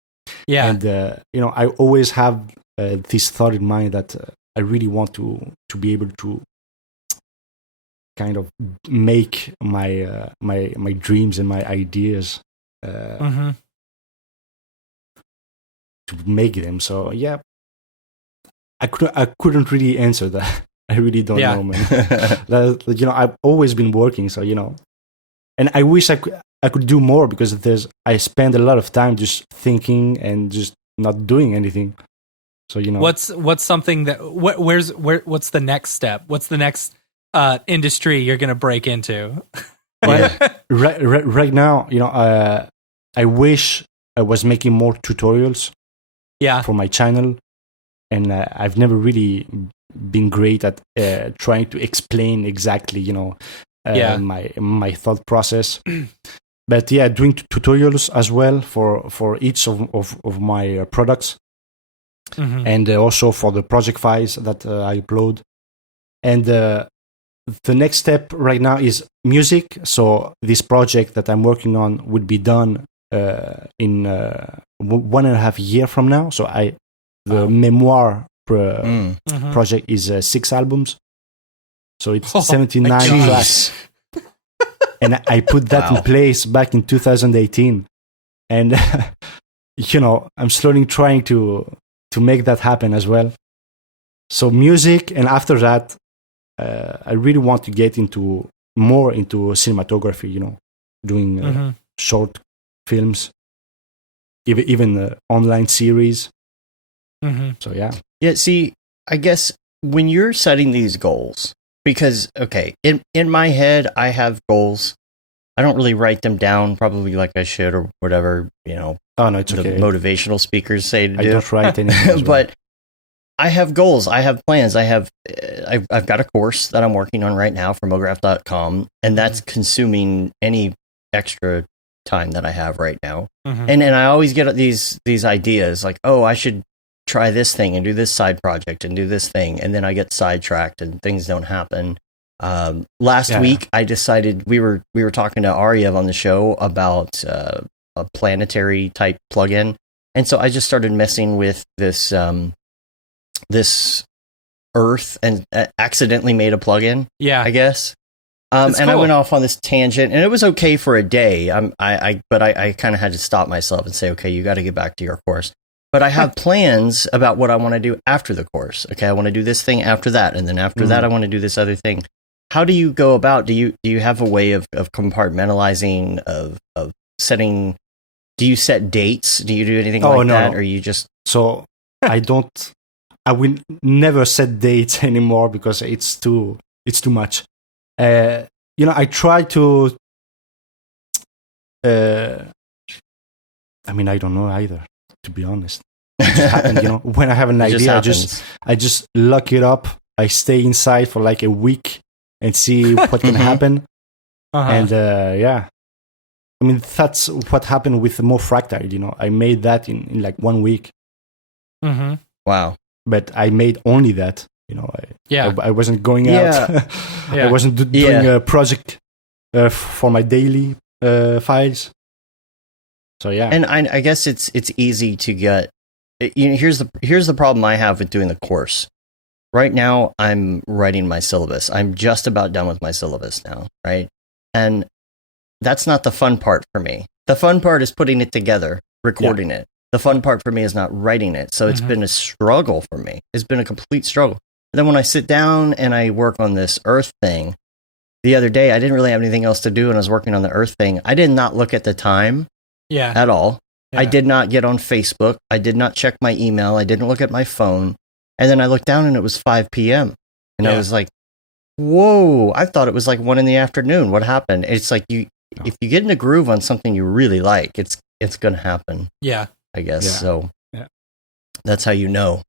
Yeah. And, I always have this thought in mind that I really want to be able to kind of make my my dreams and my ideas to make them. So yeah, I couldn't really answer that. I really don't know, man. I've always been working, so and I wish I could do more because I spend a lot of time just thinking and just not doing anything. So what's something that what's the next step? What's the next industry you're gonna break into? Right now, I wish I was making more tutorials for my channel, and I've never really been great at trying to explain exactly my thought process. But doing tutorials as well for each of my products, and also for the project files that I upload. And the next step right now is music. So this project that I'm working on would be done in 1.5 years from now. So the memoir Mhm. project is 6 albums. So it's Oh, 79 my tracks. And I put that in place back in 2018. And, I'm slowly trying to make that happen as well. So music, and after that, I really want to get more into cinematography, doing short films, even online series. So yeah. Yeah, see, I guess when you're setting these goals, because, okay, in my head, I have goals. I don't really write them down, probably like I should or whatever, Oh, no, it's the okay. motivational speakers say to do. I don't write anything. As well. But I have goals. I have plans. I've got a course that I'm working on right now for Mograph.com, and that's consuming any extra time that I have right now. And I always get these ideas like, oh, I should try this thing and do this side project and do this thing, and then I get sidetracked and things don't happen. Last week I decided we were talking to Aryev on the show about a planetary type plugin, and so I just started messing with this this Earth and accidentally made a plugin. Yeah, I guess. And cool. I went off on this tangent, and it was okay for a day. But I kind of had to stop myself and say, okay, you got to get back to your course. But I have plans about what I want to do after the course. Okay, I want to do this thing after that, and then after that, I want to do this other thing. How do you go about? Do you have a way of compartmentalizing, of setting? Do you set dates? Do you do anything that, or you just? So I don't. I will never set dates anymore because it's too much. I try to. I mean, I don't know either, to be honest. It just happened, when I have an idea, I just lock it up. I stay inside for like a week and see what can happen. And I mean, that's what happened with More Fractile. I made that in like 1 week. Wow. But I made only that. I wasn't going out. I wasn't doing a project for my daily files. So yeah, and I guess it's easy to get. Here's the problem I have with doing the course. Right now, I'm writing my syllabus. I'm just about done with my syllabus now, right? And that's not the fun part for me. The fun part is putting it together, recording it. The fun part for me is not writing it. So it's been a struggle for me. It's been a complete struggle. And then when I sit down and I work on this Earth thing, the other day, I didn't really have anything else to do, and I was working on the Earth thing. I did not look at the time at all. Yeah. I did not get on Facebook. I did not check my email. I didn't look at my phone. And then I looked down and it was 5 p.m. And I was like, whoa, I thought it was like 1 in the afternoon. What happened? It's like if you get in a groove on something you really like, it's going to happen. Yeah. I guess. Yeah. So that's how you know.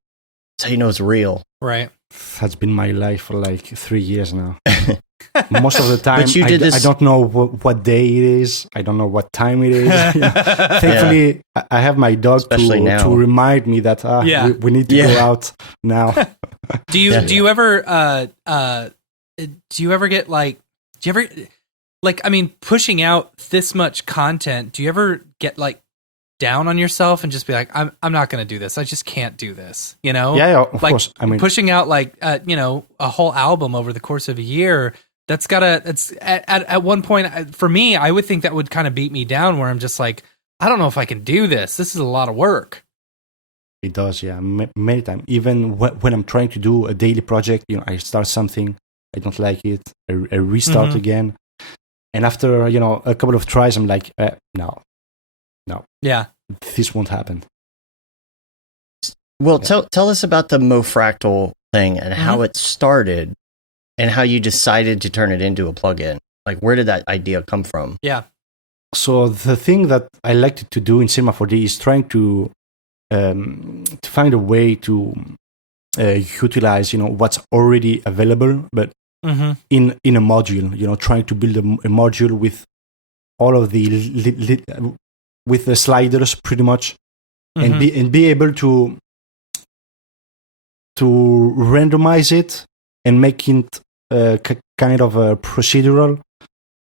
That's how you know it's real. Right. That's been my life for like 3 years now. Most of the time, I don't know what day it is. I don't know what time it is. Thankfully, I have my dog to remind me that we need to go out now. Do you ever get I mean, pushing out this much content, do you ever get like down on yourself and just be like, I'm not going to do this. I just can't do this. Yeah, of course. I mean, pushing out like a whole album over the course of a year. That's at one point for me, I would think that would kind of beat me down, where I'm just like, I don't know if I can do this. This is a lot of work. It does, yeah. Many times, even when I'm trying to do a daily project, I start something, I don't like it, I restart again, and after a couple of tries, I'm like, no, this won't happen. Well, tell us about the Mofractal thing and how it started. And how you decided to turn it into a plugin. Like, where did that idea come from? Yeah. So the thing that I liked to do in Cinema 4D is trying to find a way to utilize, what's already available, but in a module. Trying to build a module with all of the with the sliders, pretty much, and be able to randomize it and make it kind of a procedural.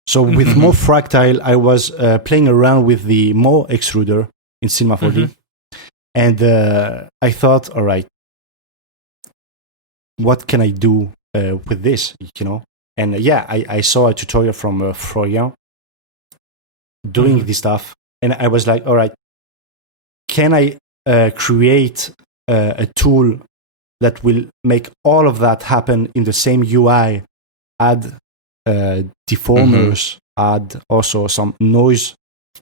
So with More Fractile, I was playing around with the More extruder in Cinema 4D. And I thought, all right, what can I do with this? And I saw a tutorial from Florian doing this stuff, and I was like, all right, can I create a tool that will make all of that happen in the same UI, add deformers, add also some noise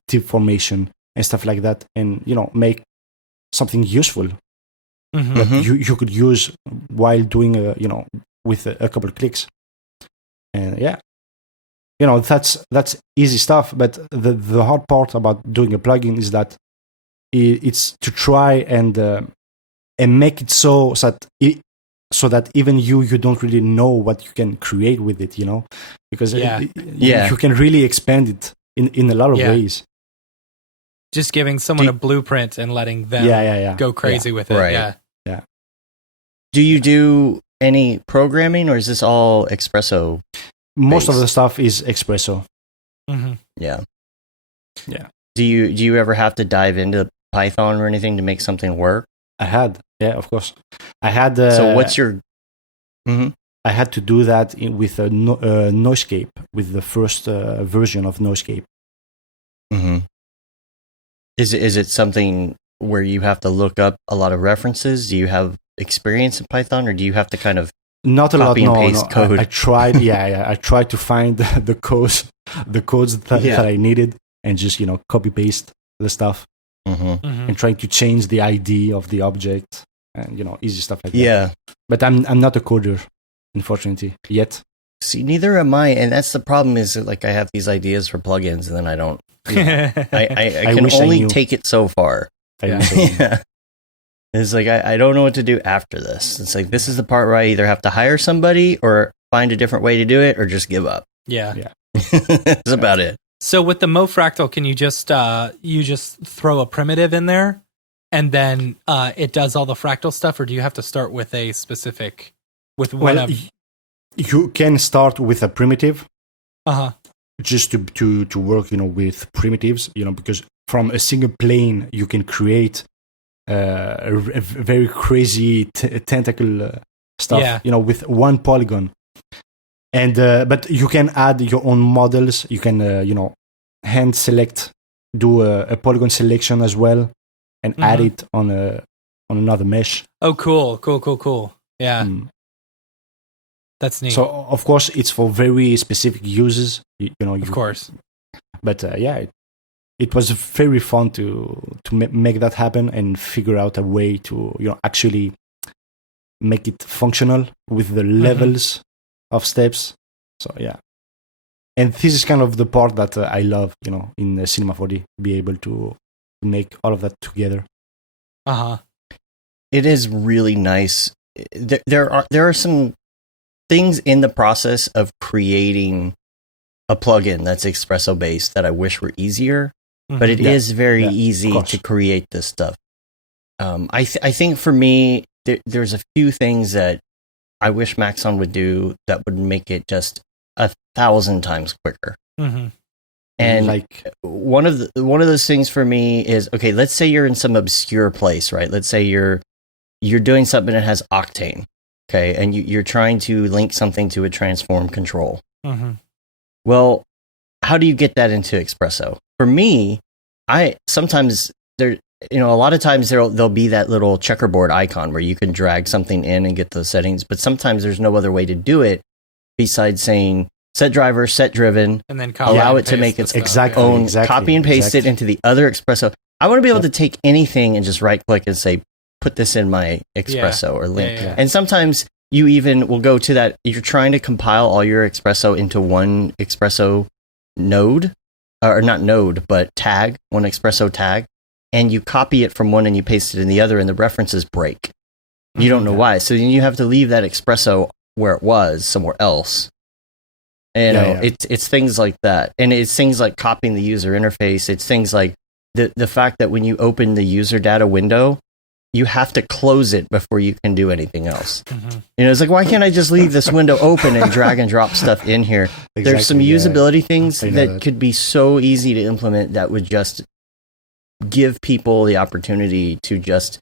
deformation and stuff like that, and make something useful that you could use while doing with a couple of clicks. And that's easy stuff. But the hard part about doing a plugin is that it's to try and make it so that even you don't really know what you can create with it, because you can really expand it in a lot of ways. Just giving someone a blueprint and letting them go crazy with it. Right. Yeah. Do you do any programming, or is this all Espresso? Most of the stuff is Espresso. Yeah. Yeah. Do you ever have to dive into Python or anything to make something work? I had, of course. I had. So what's your? I had to do that with Noisescape, with the first version of Noisescape. Is it something where you have to look up a lot of references? Do you have experience in Python, or do you have to kind of not a copy lot? And paste code? I tried. I tried to find the codes that I needed, and just copy paste the stuff, and trying to change the ID of the object, and easy stuff like that. Yeah, but I'm not a coder, unfortunately, yet. See, neither am I, and that's the problem. Is that, like, I have these ideas for plugins, and then I don't. I can only take it so far. Yeah. It's like I don't know what to do after this. It's like this is the part where I either have to hire somebody or find a different way to do it, or just give up. Yeah. That's about it. So with the MoFractal, can you just throw a primitive in there, and then it does all the fractal stuff, or do you have to start with a specific You can start with a primitive. Just to work, with primitives, because from a single plane you can create a very crazy tentacle stuff, with one polygon. And but you can add your own models. You can hand select, do a polygon selection as well, and add it on another mesh. Oh, cool. Yeah. That's neat. So of course it's for very specific uses, of course. But it was very fun to make that happen and figure out a way to actually make it functional with the levels of steps. So and this is kind of the part that I love, in Cinema 4D, be able to make all of that together. It is really nice. There are some things in the process of creating a plugin that's Espresso based that I wish were easier, but it is very easy to create this stuff. I think for me, there's a few things that I wish Maxon would do that would make it just 1,000 times quicker. And like one of those things for me is, okay, let's say you're in some obscure place, right? Let's say you're doing something that has Octane. Okay, and you're trying to link something to a transform control. Well, how do you get that into Espresso? For me, sometimes there, a lot of times there'll be that little checkerboard icon where you can drag something in and get those settings, but sometimes there's no other way to do it besides saying set driver, set driven, and then allow it to make its own, copy and paste it into the other Espresso. I want to be able to take anything and just right click and say, put this in my Espresso or link. And sometimes you even will go to that. You're trying to compile all your Espresso into one Espresso node, or not node, but tag, one Espresso tag, and you copy it from one and you paste it in the other, and the references break. You don't know why. So then you have to leave that Espresso where it was, somewhere else. And it's things like that. And it's things like copying the user interface. It's things like the fact that when you open the user data window, you have to close it before you can do anything else. It's like, why can't I just leave this window open and drag and drop stuff in here? There's some usability things that could be so easy to implement that would just give people the opportunity to just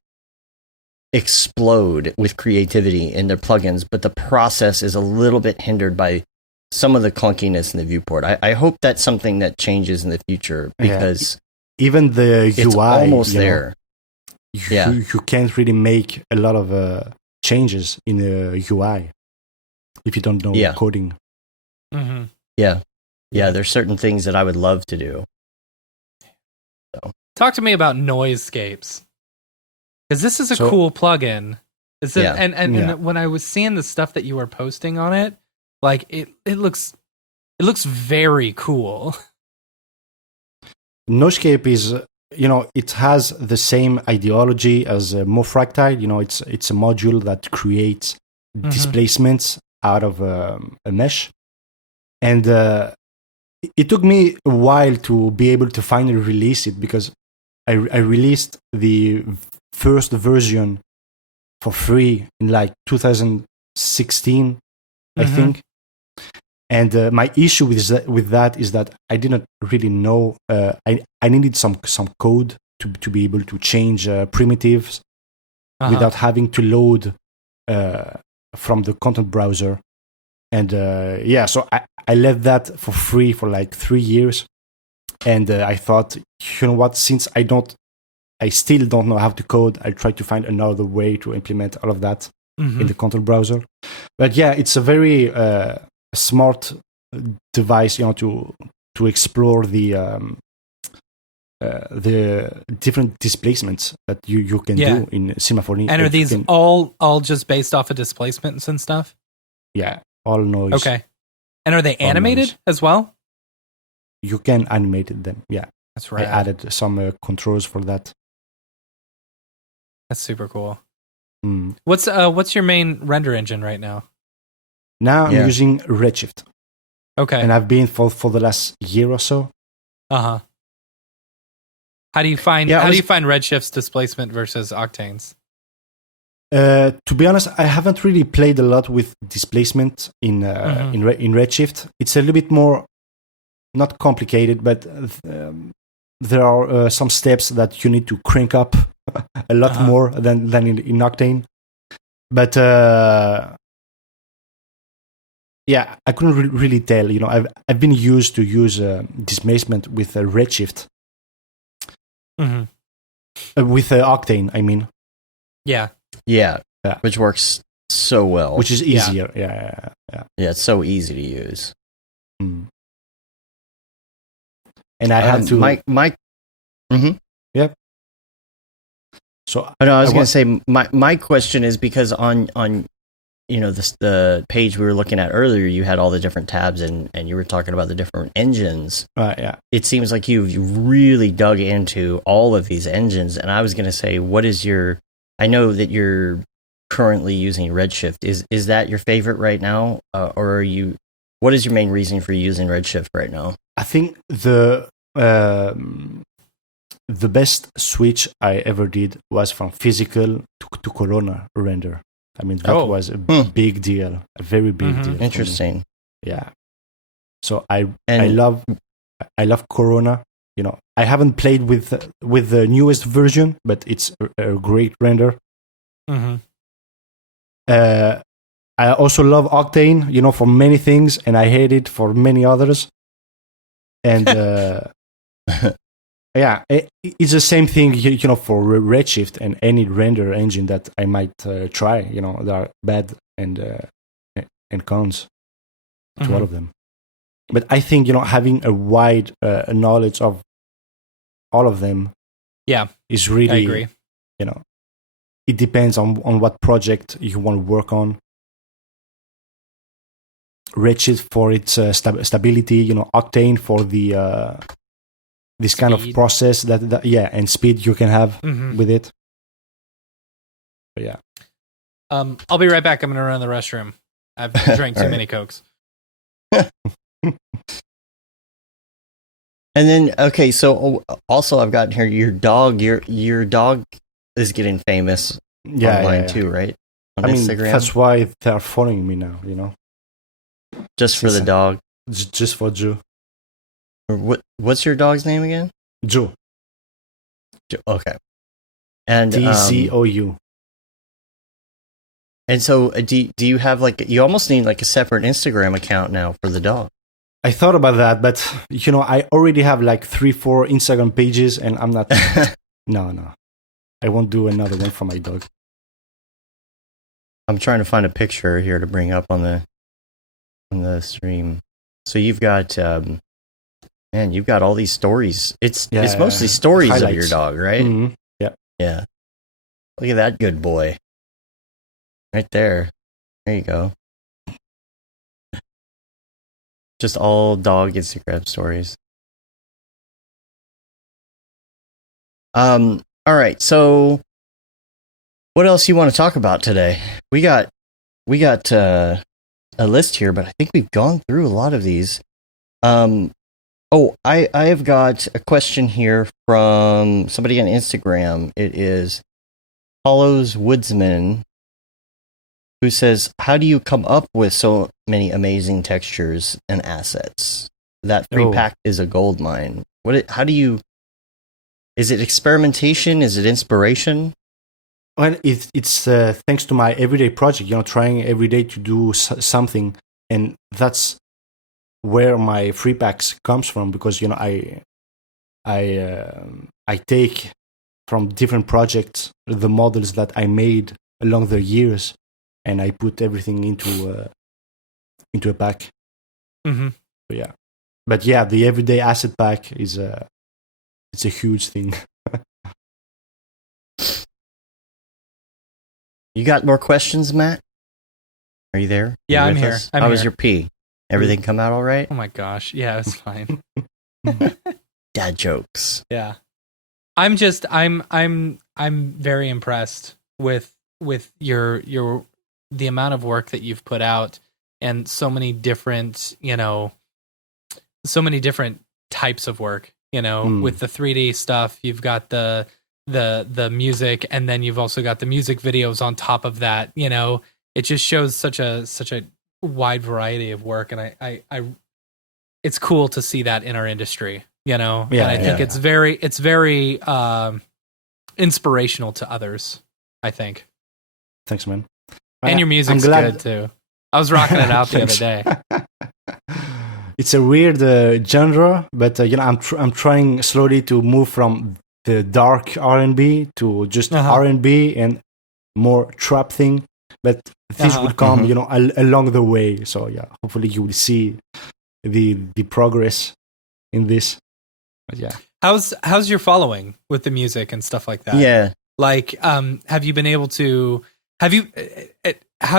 explode with creativity in their plugins, but the process is a little bit hindered by some of the clunkiness in the viewport. I hope that's something that changes in the future, because even the it's UI almost there. You can't really make a lot of changes in the UI if you don't know coding. Mm-hmm. Yeah, there's certain things that I would love to do. So. Talk to me about Noisescapes, because this is a cool plugin. Is it? And when I was seeing the stuff that you were posting on it, like it looks very cool. Noisescape is, it has the same ideology as Mofractile. It's a module that creates displacements out of a mesh, and it took me a while to be able to finally release it, because I released the first version for free in like 2016, I think. And my issue with that is that I didn't really know. I needed some code to be able to change primitives without having to load from the content browser. And so I left that for free for like 3 years. And I thought, you know what? Since I still don't know how to code, I try to find another way to implement all of that in the content browser. But yeah, it's a very smart device, to explore the different displacements that you can do in Symfony. And are these all just based off of displacements and stuff? Yeah, all noise. Okay. And are they animated as well? You can animate them. Yeah, that's right. I added some controls for that. That's super cool. What's your main render engine right now? Now I'm using Redshift. Okay. And I've been for the last year or so. Uh-huh. How do you find Redshift's displacement versus Octane's? To be honest, I haven't really played a lot with displacement in Redshift. It's a little bit more, not complicated, but there are some steps that you need to crank up a lot more than in Octane. But I couldn't really tell. I've been used to use displacement with Redshift, with Octane. I mean, yeah, which works so well. Which is easier. Yeah. It's so easy to use. And I had to my. Yep. So I was going to say my question is, because on the page we were looking at earlier, you had all the different tabs and you were talking about the different engines. Yeah. It seems like you've really dug into all of these engines, and I was going to say, I know that you're currently using Redshift. Is that your favorite right now, or what is your main reason for using Redshift right now? I think the best switch I ever did was from physical to Corona render. I mean, that was a big deal, a very big deal. Interesting. Yeah. So I love Corona. I haven't played with the newest version, but it's a great render. I also love Octane, for many things, and I hate it for many others. And it's the same thing, for Redshift and any render engine that I might try. There are bad and cons to all of them. But I think, having a wide knowledge of all of them is really, I agree. It depends on what project you want to work on. Redshift for its stability, Octane for the this kind of process that and speed you can have with it. But yeah. I'll be right back. I'm going to run to the restroom. I've drank too many Cokes. And then, okay, so also I've got here your dog is getting famous online too, right? On Instagram. That's why they're following me now, Just for the dog? Just for Joe. What's your dog's name again? Joe. Okay. And TZOU. And so, do you have like, you almost need like a separate Instagram account now for the dog? I thought about that, but I already have like 3-4 Instagram pages, and I'm not. No, I won't do another one for my dog. I'm trying to find a picture here to bring up on the stream. So you've got, man, you've got all these stories. It's mostly stories highlights of your dog, right? Mm-hmm. Yeah. Yeah. Look at that good boy. Right there. There you go. Just all dog Instagram stories. All right. So what else you want to talk about today? We got a list here, but I think we've gone through a lot of these. I have got a question here from somebody on Instagram. It is Hollows Woodsman, who says, how do you come up with so many amazing textures and assets? That free pack is a gold mine. Is it experimentation? Is it inspiration? Well, it's thanks to my everyday project, trying every day to do something. And that's where my free packs comes from, because, I take from different projects the models that I made along the years, and I put everything into a pack. Mm-hmm. So, yeah, but yeah, the everyday asset pack it's a huge thing. You got more questions, Matt? Are you there? Yeah, I'm here. How was your pee? Everything come out all right? Oh my gosh, yeah, it's fine. Dad jokes. Yeah, I'm very impressed with your the amount of work that you've put out, and so many different types of work. With the 3D stuff, you've got the music, and then you've also got the music videos on top of that. It just shows such a wide variety of work, and I it's cool to see that in our industry. And I think it's very inspirational to others, I think. Thanks, man. And your music's good too. I was rocking it out the other day. It's a weird genre, but I'm trying slowly to move from the dark R&B to just R&B and more trap thing. But this will come, along the way. So yeah, hopefully you will see the progress in this. But yeah. How's your following with the music and stuff like that? Yeah. Like, have you been able to? How do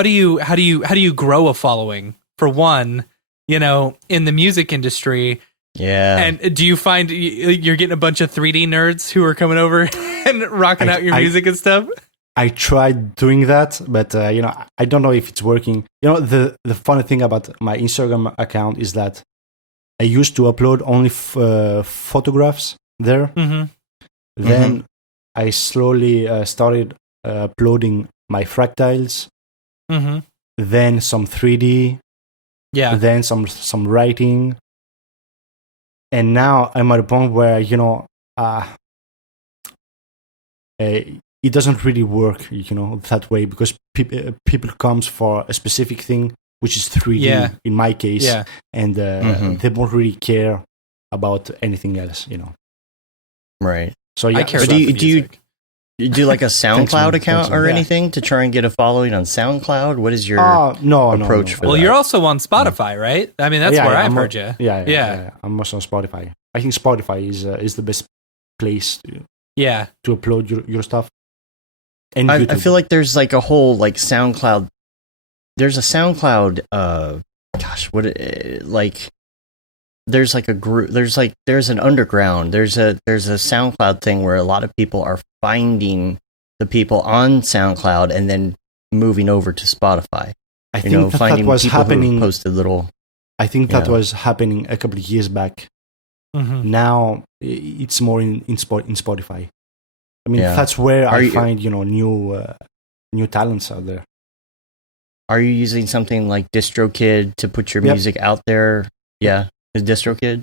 you grow a following? For one, in the music industry. Yeah. And do you find you're getting a bunch of 3D nerds who are coming over and rocking out your music and stuff? I tried doing that, but I don't know if it's working. The funny thing about my Instagram account is that I used to upload only photographs there. Mm-hmm. Then I slowly started uploading my fractals. Mm-hmm. Then some 3D. Yeah. Then some writing. And now I'm at a point where it doesn't really work, that way, because people comes for a specific thing, which is 3D in my case, and they don't really care about anything else, Right. So yeah. I care but about do you do like a SoundCloud account or yeah. anything to try and get a following on SoundCloud? What is your approach for that? Well, you're also on Spotify, right? I mean, that's where I've heard you. Yeah. I'm also on Spotify. I think Spotify is the best place to upload your stuff. And I feel like there's like a whole like SoundCloud. There's a SoundCloud. There's like a group. There's an underground. There's a SoundCloud thing where a lot of people are finding the people on SoundCloud and then moving over to Spotify. I think that was happening. Posted little. I think that was happening a couple of years back. Mm-hmm. Now it's more in Spotify. I mean, that's where I find new talents out there. Are you using something like DistroKid to put your music out there? Yeah, is DistroKid?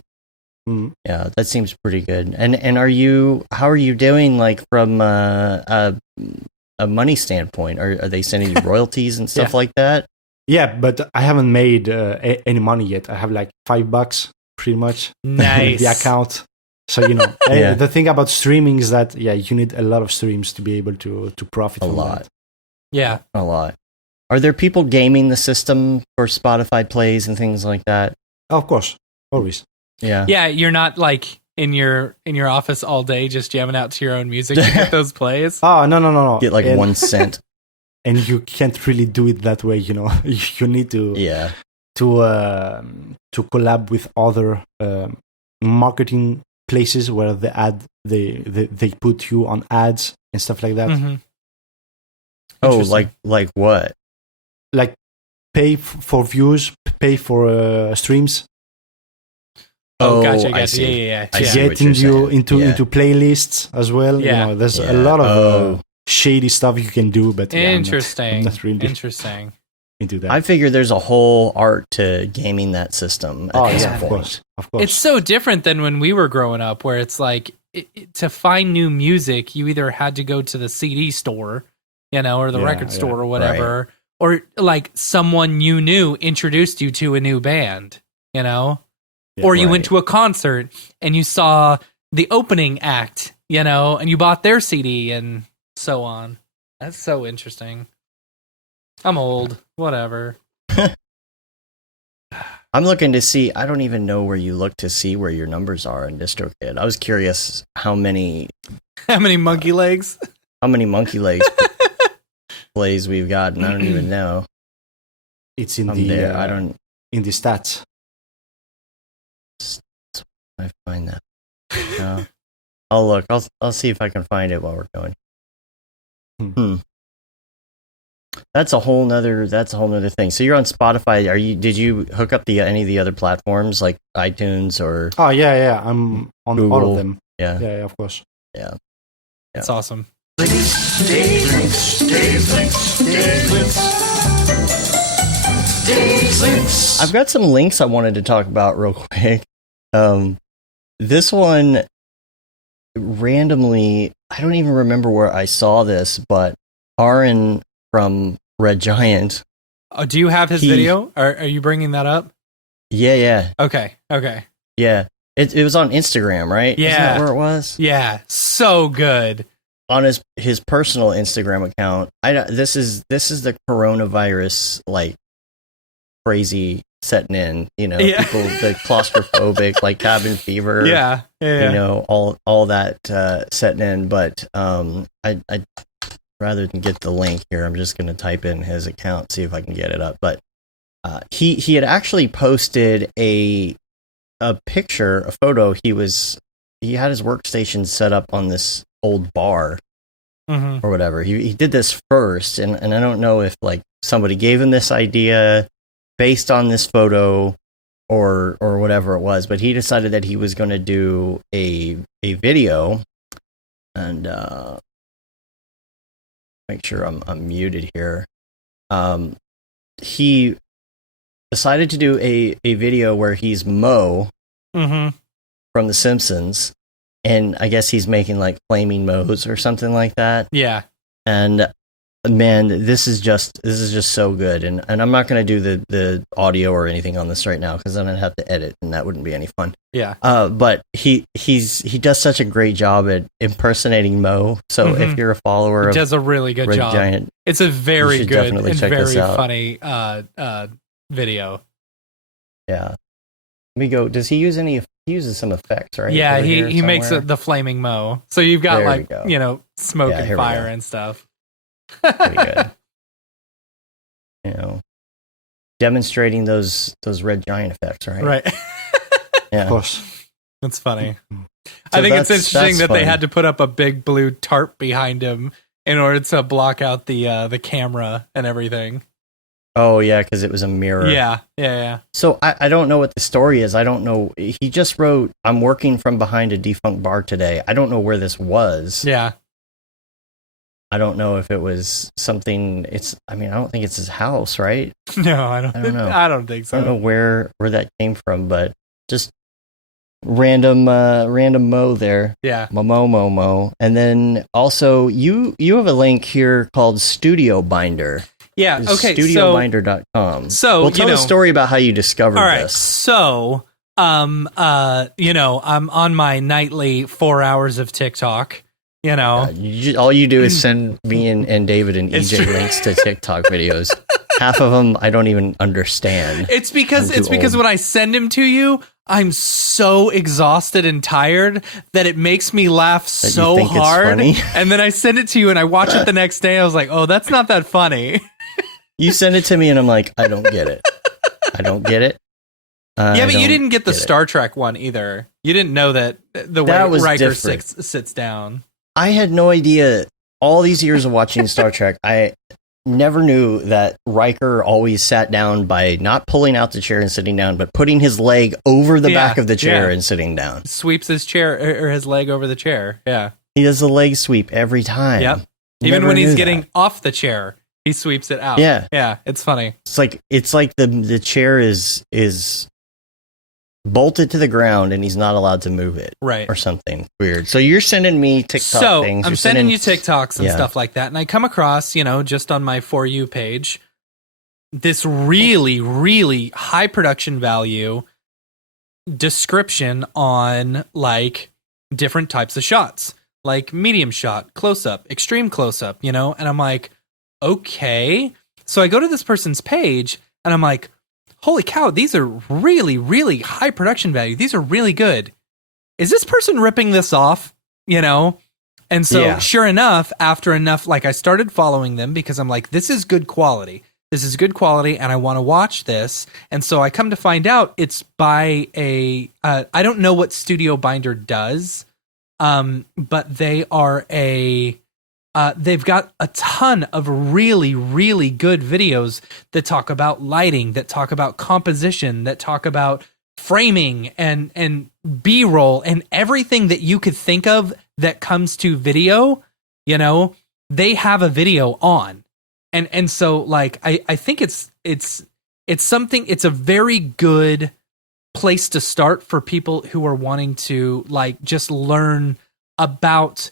Yeah, that seems pretty good. And how are you doing, like, from a money standpoint? Are they sending you royalties and stuff like that? Yeah, but I haven't made any money yet. I have like $5 pretty much in Nice. the account. So, the thing about streaming is that, you need a lot of streams to be able to profit from that. Yeah. A lot. Are there people gaming the system for Spotify plays and things like that? Of course, always. Yeah. Yeah, you're not like in your office all day just jamming out to your own music to get those plays. Oh, no. Get like 1 cent. And you can't really do it that way, You need to to collab with other marketing places where they put you on ads and stuff like that. Mm-hmm. Oh, like what? Like pay for views, pay for streams. Oh, gotcha. I see. Yeah. Getting you into playlists as well. Yeah. There's a lot of shady stuff you can do, but interesting. I'm not really interesting into that. I figure there's a whole art to gaming that system at this point. Of course. It's so different than when we were growing up, where it's like to find new music, you either had to go to the CD store, or the record store or whatever, or like someone you knew introduced you to a new band, or you went to a concert and you saw the opening act, and you bought their CD and so on. That's so interesting. I'm old. Whatever. I'm looking to see. I don't even know where you look to see where your numbers are in DistroKid. I was curious how many monkey legs? How many monkey legs plays we've got, and I don't even know. It's in in the stats. I find that. No. I'll look. I'll see if I can find it while we're going. That's a whole nother thing. So you're on Spotify. Did you hook up any of the other platforms like iTunes or? Oh yeah. I'm on Google. all of them. Yeah, of course. Yeah. That's awesome. I've got some links I wanted to talk about real quick. This one randomly, I don't even remember where I saw this, but Aaron from Red Giant. Do you have his video? Are you bringing that up? Yeah. Okay. Yeah. It was on Instagram, right? Yeah. Isn't that where it was? Yeah. So good. On his personal Instagram account. This is the coronavirus, like, crazy setting in, people, the claustrophobic, like cabin fever. Yeah. All that setting in. But I rather than get the link here, I'm just going to type in his account, see if I can get it up. But he had actually posted a picture, a photo. He had his workstation set up on this old bar or whatever. He did this first, and I don't know if like somebody gave him this idea based on this photo or whatever it was, but he decided that he was going to do a video, and make sure I'm muted here. He decided to do a video where he's Mo from The Simpsons, and I guess he's making like flaming Mo's or something like that. Yeah. And man, this is just so good, and I'm not going to do the audio or anything on this right now because then I'd have to edit, and that wouldn't be any fun. Yeah. But he does such a great job at impersonating Mo. So if you're a follower, he does a really good Red job. Giant, it's a very good and very funny video. Yeah. Let me go. Does he use any? He uses some effects, right? Yeah, he makes it the flaming Mo. So you've got smoke and fire and stuff. Pretty good. Demonstrating those Red Giant effects, right? Right. Yeah. Of course. That's funny. So I think it's interesting that funny. they had to put up a big blue tarp behind him in order to block out the camera and everything. Oh yeah, because it was a mirror. Yeah. So I don't know what the story is. I don't know. He just wrote, "I'm working from behind a defunct bar today." I don't know where this was. Yeah. I don't know if it was something. I don't think it's his house, right? No, I don't know. I don't think so. I don't know where that came from, but just random Mo there. Yeah. Mo. And then also you have a link here called Studio Binder. Yeah. Okay. StudioBinder.com. So well, tell a story about how you discovered all right, this. So, I'm on my nightly 4 hours of TikTok. All you do is send me and David and It's EJ true. links to TikTok videos. Half of them I don't even understand. It's because old. when I send them to you, I'm so exhausted and tired that it makes me laugh so think it's hard. funny? And then I send it to you and I watch it the next day. I was like, oh, that's not that funny. You send it to me and I'm like, I don't get it. I don't get it. Yeah, but you didn't get the get it. Star Trek one either. You didn't know that the way That was Riker different. sits down. I had no idea. All these years of watching Star Trek, I never knew that Riker always sat down by not pulling out the chair and sitting down, but putting his leg over the back of the chair and sitting down. Sweeps his chair or his leg over the chair. Yeah. He does the leg sweep every time. Yep. Even Never when he's knew getting that. off the chair, he sweeps it out. Yeah. Yeah. It's funny. It's like the chair is bolted to the ground and he's not allowed to move it. Right. Or something weird. So you're sending me TikTok So things. I'm You're sending you TikToks and Yeah. stuff like that. And I come across, just on my For You page, this really, really high production value description on like different types of shots, like medium shot, close up, extreme close up, and I'm like, okay. So I go to this person's page and I'm like, holy cow, these are really, really high production value. These are really good. Is this person ripping this off? And so Yeah. sure enough, after enough, like I started following them because I'm like, this is good quality. This is good quality and I want to watch this. And so I come to find out it's by I don't know what Studio Binder does, but they are they've got a ton of really, really good videos that talk about lighting, that talk about composition, that talk about framing and B-roll and everything that you could think of that comes to video, they have a video on. And so like I think it's something, it's a very good place to start for people who are wanting to like just learn about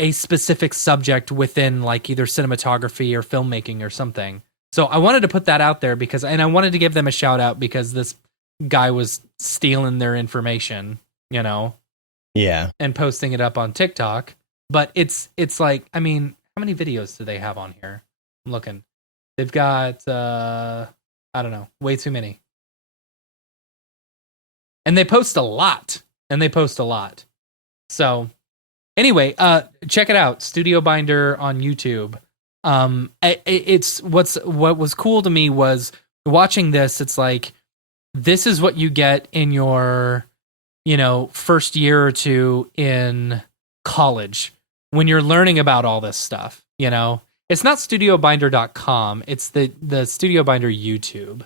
a specific subject within like either cinematography or filmmaking or something. So I wanted to put that out there and I wanted to give them a shout out because this guy was stealing their information, Yeah. and posting it up on TikTok. But it's like, I mean, how many videos do they have on here? I'm looking. They've got I don't know, way too many. And they post a lot. So anyway, check it out. Studio Binder on YouTube. It's what was cool to me was watching this. It's like, this is what you get in your, first year or two in college when you're learning about all this stuff, It's not studiobinder.com. It's the Studio Binder YouTube.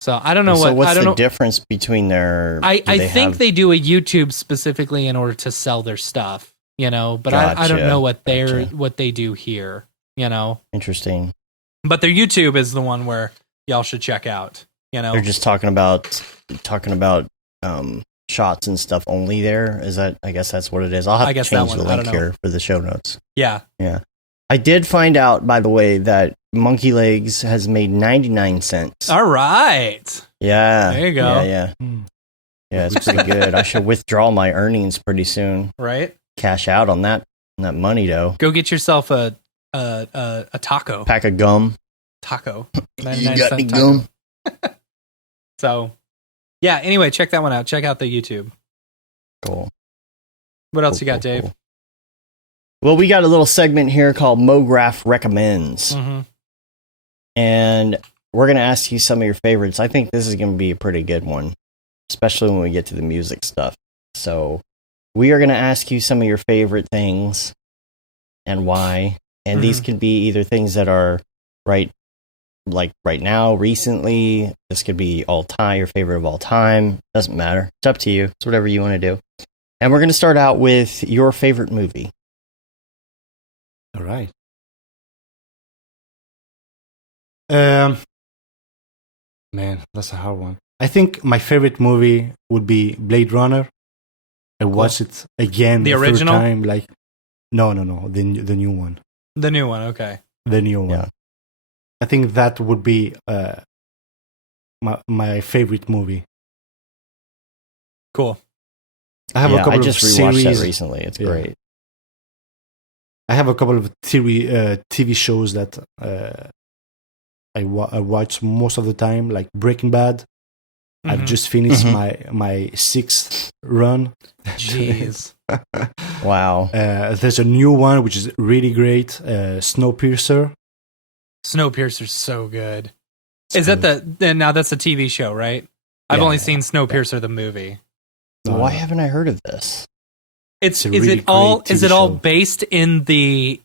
So I don't know what's the difference between their? I think they do a YouTube specifically in order to sell their stuff, but I don't know what they do here, Interesting. But their YouTube is the one where y'all should check out, They're just talking about shots and stuff only there. Is that, I guess that's what it is. I'll have to change the link here for the show notes. Yeah. Yeah. I did find out, by the way, that Monkey Legs has made 99 cents. All right. Yeah. There you go. Yeah. Yeah, it's pretty good. I should withdraw my earnings pretty soon. Right. Cash out on that money, though. Go get yourself a taco. Pack of gum. Taco. You got any gum? So, yeah, anyway, check that one out. Check out the YouTube. Cool. What else you got, Dave? Cool. Well, we got a little segment here called Mograph Recommends. Mm-hmm. And we're going to ask you some of your favorites. I think this is going to be a pretty good one, especially when we get to the music stuff. So we are going to ask you some of your favorite things and why. And these could be either things that are right now, recently. This could be all time, your favorite of all time. Doesn't matter. It's up to you. It's whatever you want to do. And we're going to start out with your favorite movie. All right. Man, that's a hard one. I think my favorite movie would be Blade Runner. I watched it again The the original? third time. Like, no, the new one, The new one, okay. the new one. Yeah. I think that would be my favorite movie. Cool. I have a couple I of just rewatched series. that recently. It's Yeah. great. I have a couple of TV shows that I watch most of the time, like Breaking Bad. I've Mhm. just finished Mhm. my sixth run. Jeez. Wow. There's a new one which is really great, Snowpiercer. Snowpiercer's so good. It's Is that good. now that's a TV show, right? I've Yeah, only yeah, seen Snowpiercer the movie. Why haven't I heard of this? It's It's a is really it all great is TV it all show. based in the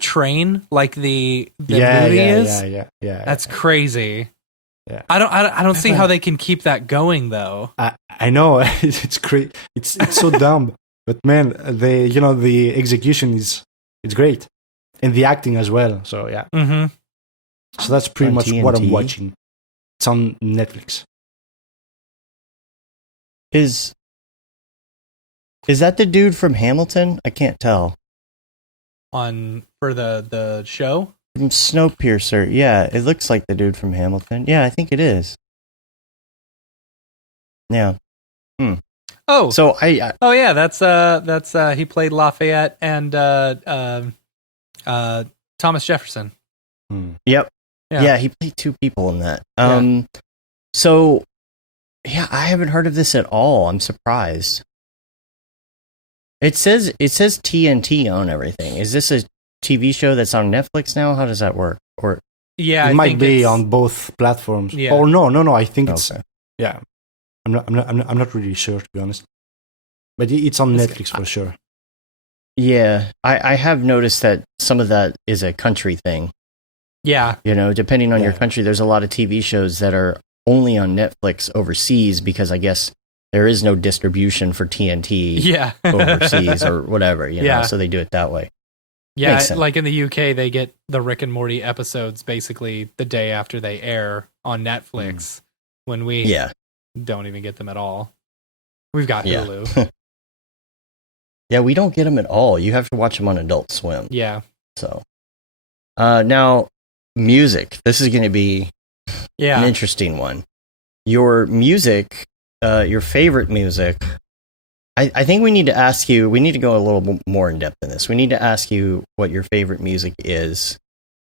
train like the yeah, movie yeah, is? yeah. That's crazy. Yeah. I don't see Yeah. how they can keep that going though. I know it's great. It's so dumb, but man, the execution is it's great, and the acting as well. So yeah, Mm-hmm. so that's pretty On much what I'm TNT? watching. It's on Netflix. Is that the dude from Hamilton? I can't tell. On for the show. From Snowpiercer. Yeah, it looks like the dude from Hamilton. Yeah, I think it is. Yeah. Oh, So I oh yeah, that's he played Lafayette and Thomas Jefferson. yep. Yeah. Yeah, he played two people in that. So yeah, I haven't heard of this at all. I'm surprised. It says TNT on everything. Is this a TV show that's on Netflix now? How does that work? Or Yeah, It I might think be it's- on both platforms. Yeah. Oh no! I think it's okay. yeah. I'm not really sure, to be honest. But it's on It's- Netflix for sure. Yeah, I have noticed that some of that is a country thing. Yeah, You know, depending on your Yeah. country, there's a lot of TV shows that are only on Netflix overseas because I guess there is no distribution for TNT yeah, overseas or whatever, you know, Yeah. so they do it that way. yeah. Makes sense. Like in the UK, they get the Rick and Morty episodes basically the day after they air on Netflix. When we Yeah. don't even get them at all. We've got Yeah. Hulu. Yeah, we don't get them at all. You have to watch them on Adult Swim. Yeah, So, now music. This is going to be yeah. an interesting one. Your music, your favorite music. I think we need to ask you. We need to go a little bit more in depth in this. We need to ask you what your favorite music is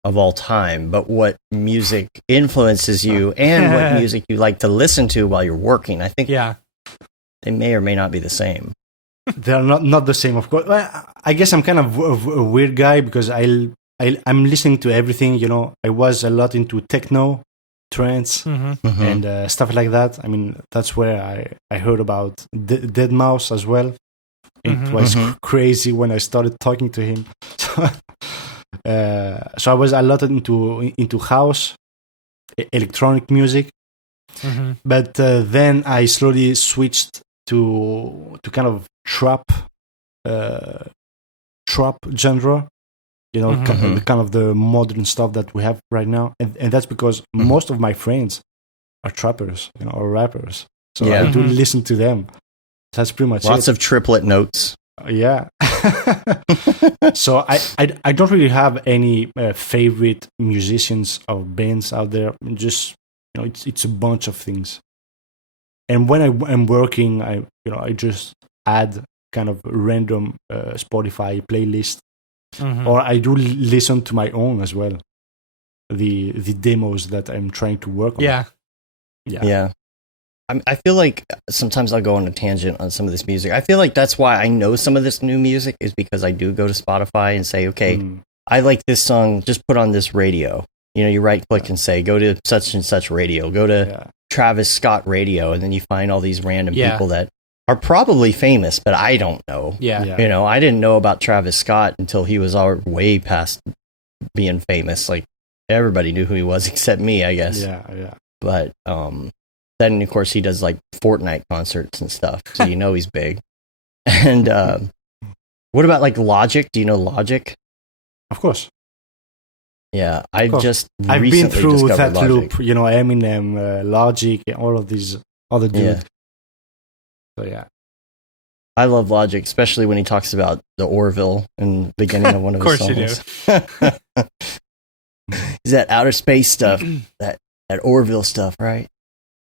of all time, but what music influences you and what music you like to listen to while you're working. I think Yeah, they may or may not be the same. They're not the same, of course. Well, I guess I'm kind of a weird guy because I'm listening to everything. You know, I was a lot into techno, trance, hmm Mhm. and stuff like that. I mean, that's where I heard about Dead Mouse as well. It Mhm. was Mhm. crazy when I started talking to him. So I was a lot into house, electronic music, hmm but then I slowly switched to kind of trap genre. You know, Mhm. the kind of the modern stuff that we have right now, and that's because Mhm. most of my friends are trappers, you know, or rappers. So Yeah. I do Mhm. listen to them. That's pretty much Lots it. of triplet notes. Yeah. So I don't really have any favorite musicians or bands out there. Just, you know, it's a bunch of things. And when I'm working, I just add kind of random Spotify playlist, hmm or I do listen to my own as well. The demos that I'm trying to work on. Yeah, Yeah. I feel like sometimes I'll go on a tangent on some of this music. I feel like that's why I know some of this new music is because I do go to Spotify and say, okay, Mm. I like this song, just put on this radio. You know, you right click and say, go to such and such radio, go to Yeah. Travis Scott radio, and then you find all these random Yeah. people that are probably famous, but I don't know. yeah, Yeah. You know, I didn't know about Travis Scott until he was all way past being famous. Like everybody knew who he was except me, I guess. Yeah. Yeah. But then of course he does like Fortnite concerts and stuff, so you know he's big. And what about like Logic? Do you know Logic? Of course. Yeah, I've course. just I've been recently through discovered that Logic. loop, you know, Eminem, Logic, and all of these other dudes. So yeah, I love Logic, especially when he talks about the Orville in the beginning of one of his songs. Of course you do. Is that outer space stuff, that Orville stuff, right?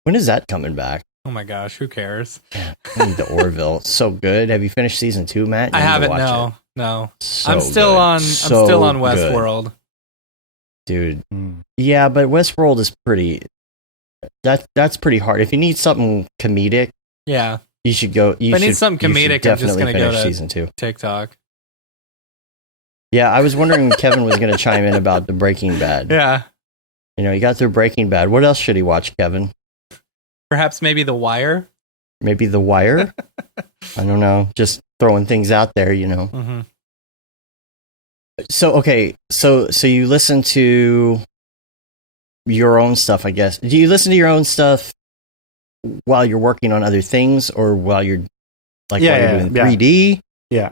When is that coming back? Oh my gosh, who cares? I need the Orville. So good. Have you finished season 2, Matt? You I need to haven't. watch it. No. So I'm still good. on. So I'm still on good. Westworld. Dude. Yeah, but Westworld is pretty. That's pretty hard. If you need something comedic, Yeah, you should go. if I need something comedic, I'm just definitely gonna go finish to season 2. TikTok. Yeah, I was wondering if Kevin was going to chime in about the Breaking Bad. Yeah, You know, he got through Breaking Bad. What else should he watch, Kevin? perhaps maybe The Wire. Maybe The Wire? I don't know. Just throwing things out there, you know. Mm-hmm. So, okay. So you listen to your own stuff, I guess. Do you listen to your own stuff while you're working on other things or while you're while you're doing 3D? Yeah.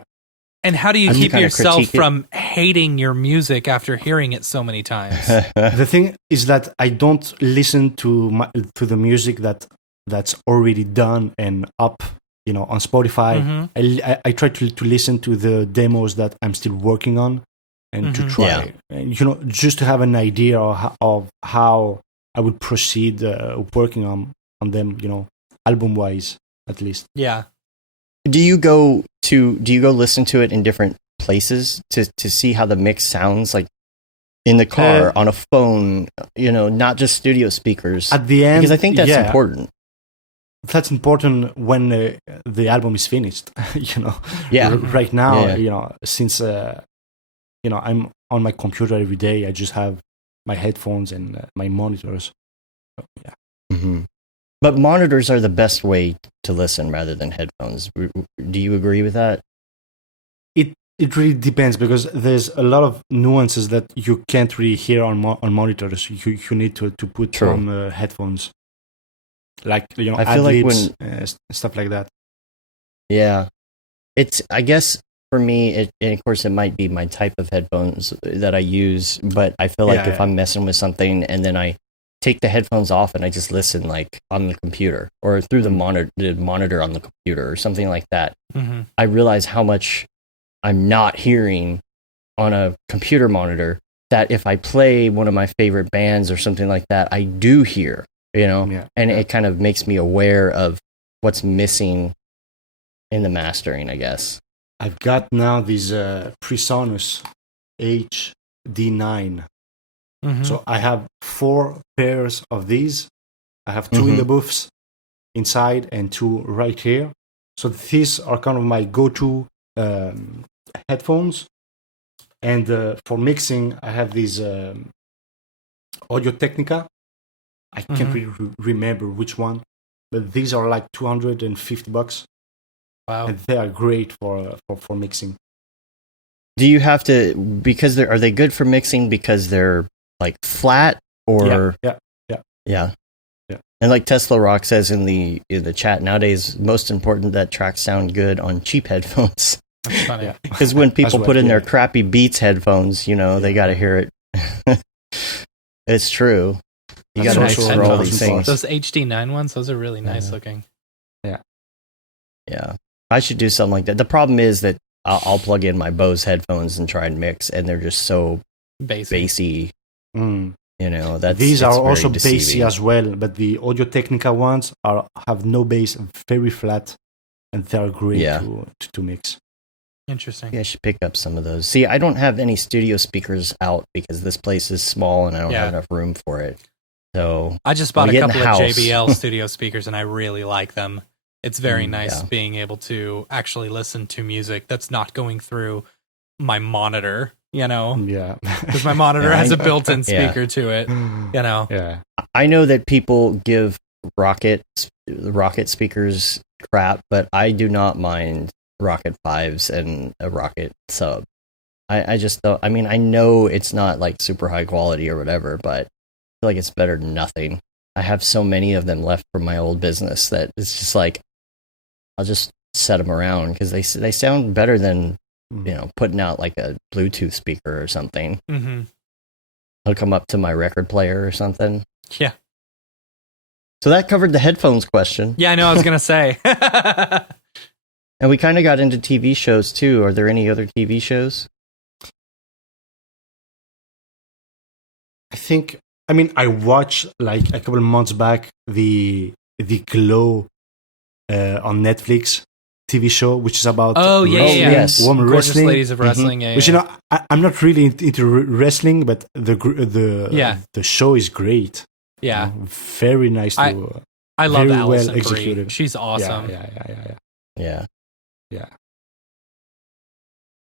And how do you And you keep kinda yourself critique it? from hating your music after hearing it so many times? The thing is that I don't listen to the music that's already done and up, you know, on Spotify. Mhm. I try to listen to the demos that I'm still working on and to Mhm. try, Yeah. and, you know, just to have an idea of how I would proceed working on them, you know, album wise at least. Yeah. Do you go listen to it in different places to see how the mix sounds, like in the car, on a phone, you know, not just studio speakers? At the end, Because I think that's important. That's important when the album is finished. You know, Yeah. Right now, Yeah. you know, since you know, I'm on my computer every day. I just have my headphones and my monitors. So, yeah. Mm-hmm. But monitors are the best way to listen rather than headphones. Do you agree with that? It really depends because there's a lot of nuances that you can't really hear on monitors. You need to put True. on headphones, like, you know, I feel like ad-libs, stuff like that. Yeah. I guess for me, and of course it might be my type of headphones that I use, but I feel like if I'm messing with something and then I take the headphones off and I just listen like on the computer or through the monitor on the computer or something like that, Mm-hmm. I realize how much I'm not hearing on a computer monitor that if I play one of my favorite bands or something like that, I do hear, you know, and it kind of makes me aware of what's missing in the mastering, I guess. I've got now these PreSonus HD9. Mm-hmm. So I have 4 pairs of these. I have 2 in the booths inside and 2 right here. So these are kind of my go-to headphones. And for mixing, I have these Audio Technica. I can't really remember which one, but these are like $250. Wow. And they are great for mixing. Do you have to, because are they good for mixing because they're like flat or? Yeah. And like Tesla Rock says in the chat, nowadays, most important that tracks sound good on cheap headphones. That's funny. Because when people put in their crappy Beats headphones, you know, they got to hear it. It's true. You got to Nice mix for all these headphones. things. Those HD9 ones, those are really nice looking. Yeah. I should do something like that. The problem is that I'll plug in my Bose headphones and try and mix, and they're just so bassy. You know, these are also deceiving. bassy as well, but the Audio Technica ones have no bass, very flat, and they're great to mix. Interesting. Yeah, I should pick up some of those. See, I don't have any studio speakers out because this place is small and I don't have enough room for it. So I just bought a couple of house. JBL studio speakers and I really like them. It's very nice being able to actually listen to music that's not going through my monitor, you know? Yeah. Because my monitor has a built-in speaker to it, you know? Yeah. I know that people give Rocket speakers crap, but I do not mind Rocket 5s and a Rocket sub. I just don't, I mean, I know it's not like super high quality or whatever, but I feel like it's better than nothing. I have so many of them left from my old business that it's just like, I'll just set them around because they sound better than, you know, putting out like a Bluetooth speaker or something. Mm-hmm. hook them up to my record player or something. Yeah. So that covered the headphones question. Yeah, I know. I was gonna say. And we kind of got into TV shows too. Are there any other TV shows? I watched like a couple of months back the Glow on Netflix TV show, which is about yes. women Gorgeous wrestling. Ladies of Wrestling. Yeah, Which yeah. I'm not really into wrestling, but the show is great. Yeah. Very nice I love very Alison well Brie. executed. She's awesome. Yeah.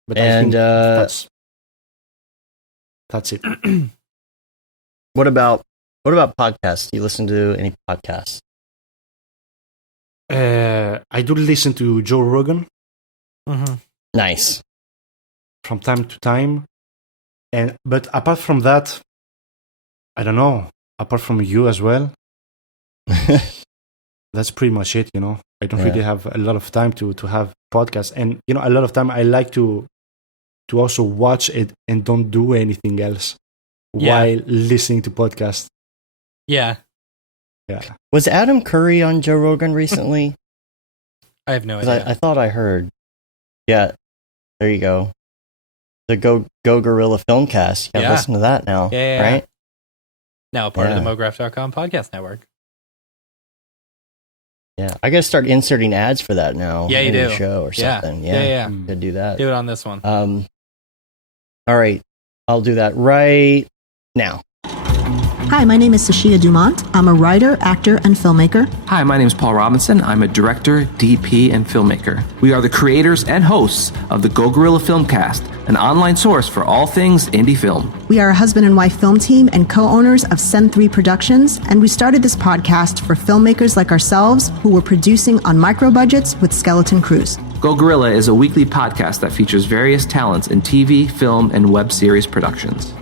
But And I think that's it. what about podcasts? Do you listen to any podcasts? I do listen to Joe Rogan Nice. from time to time, but apart from that, I don't know. Apart from you as well, that's pretty much it. I don't really have a lot of time to have podcasts, and a lot of time I like to also watch it and don't do anything else while listening to podcasts. Yeah. Yeah. Was Adam Curry on Joe Rogan recently? I have no 'Cause idea. I thought I heard. Yeah, there you go. The Go Gorilla Filmcast. You gotta listen to that now, Yeah. right? Now part of the Mograph.com podcast network. Yeah, I gotta start inserting ads for that now. Yeah, you in the do. show or Yeah. something. Yeah. Could do that. Do it on this one. All right, I'll do that right now. Hi, my name is Sashia Dumont. I'm a writer, actor, and filmmaker. Hi, my name is Paul Robinson. I'm a director, DP, and filmmaker. We are the creators and hosts of the Go Gorilla Filmcast, an online source for all things indie film. We are a husband and wife film team and co-owners of Send 3 Productions, and we started this podcast for filmmakers like ourselves who were producing on micro budgets with skeleton crews. Go Gorilla is a weekly podcast that features various talents in TV, film, and web series productions.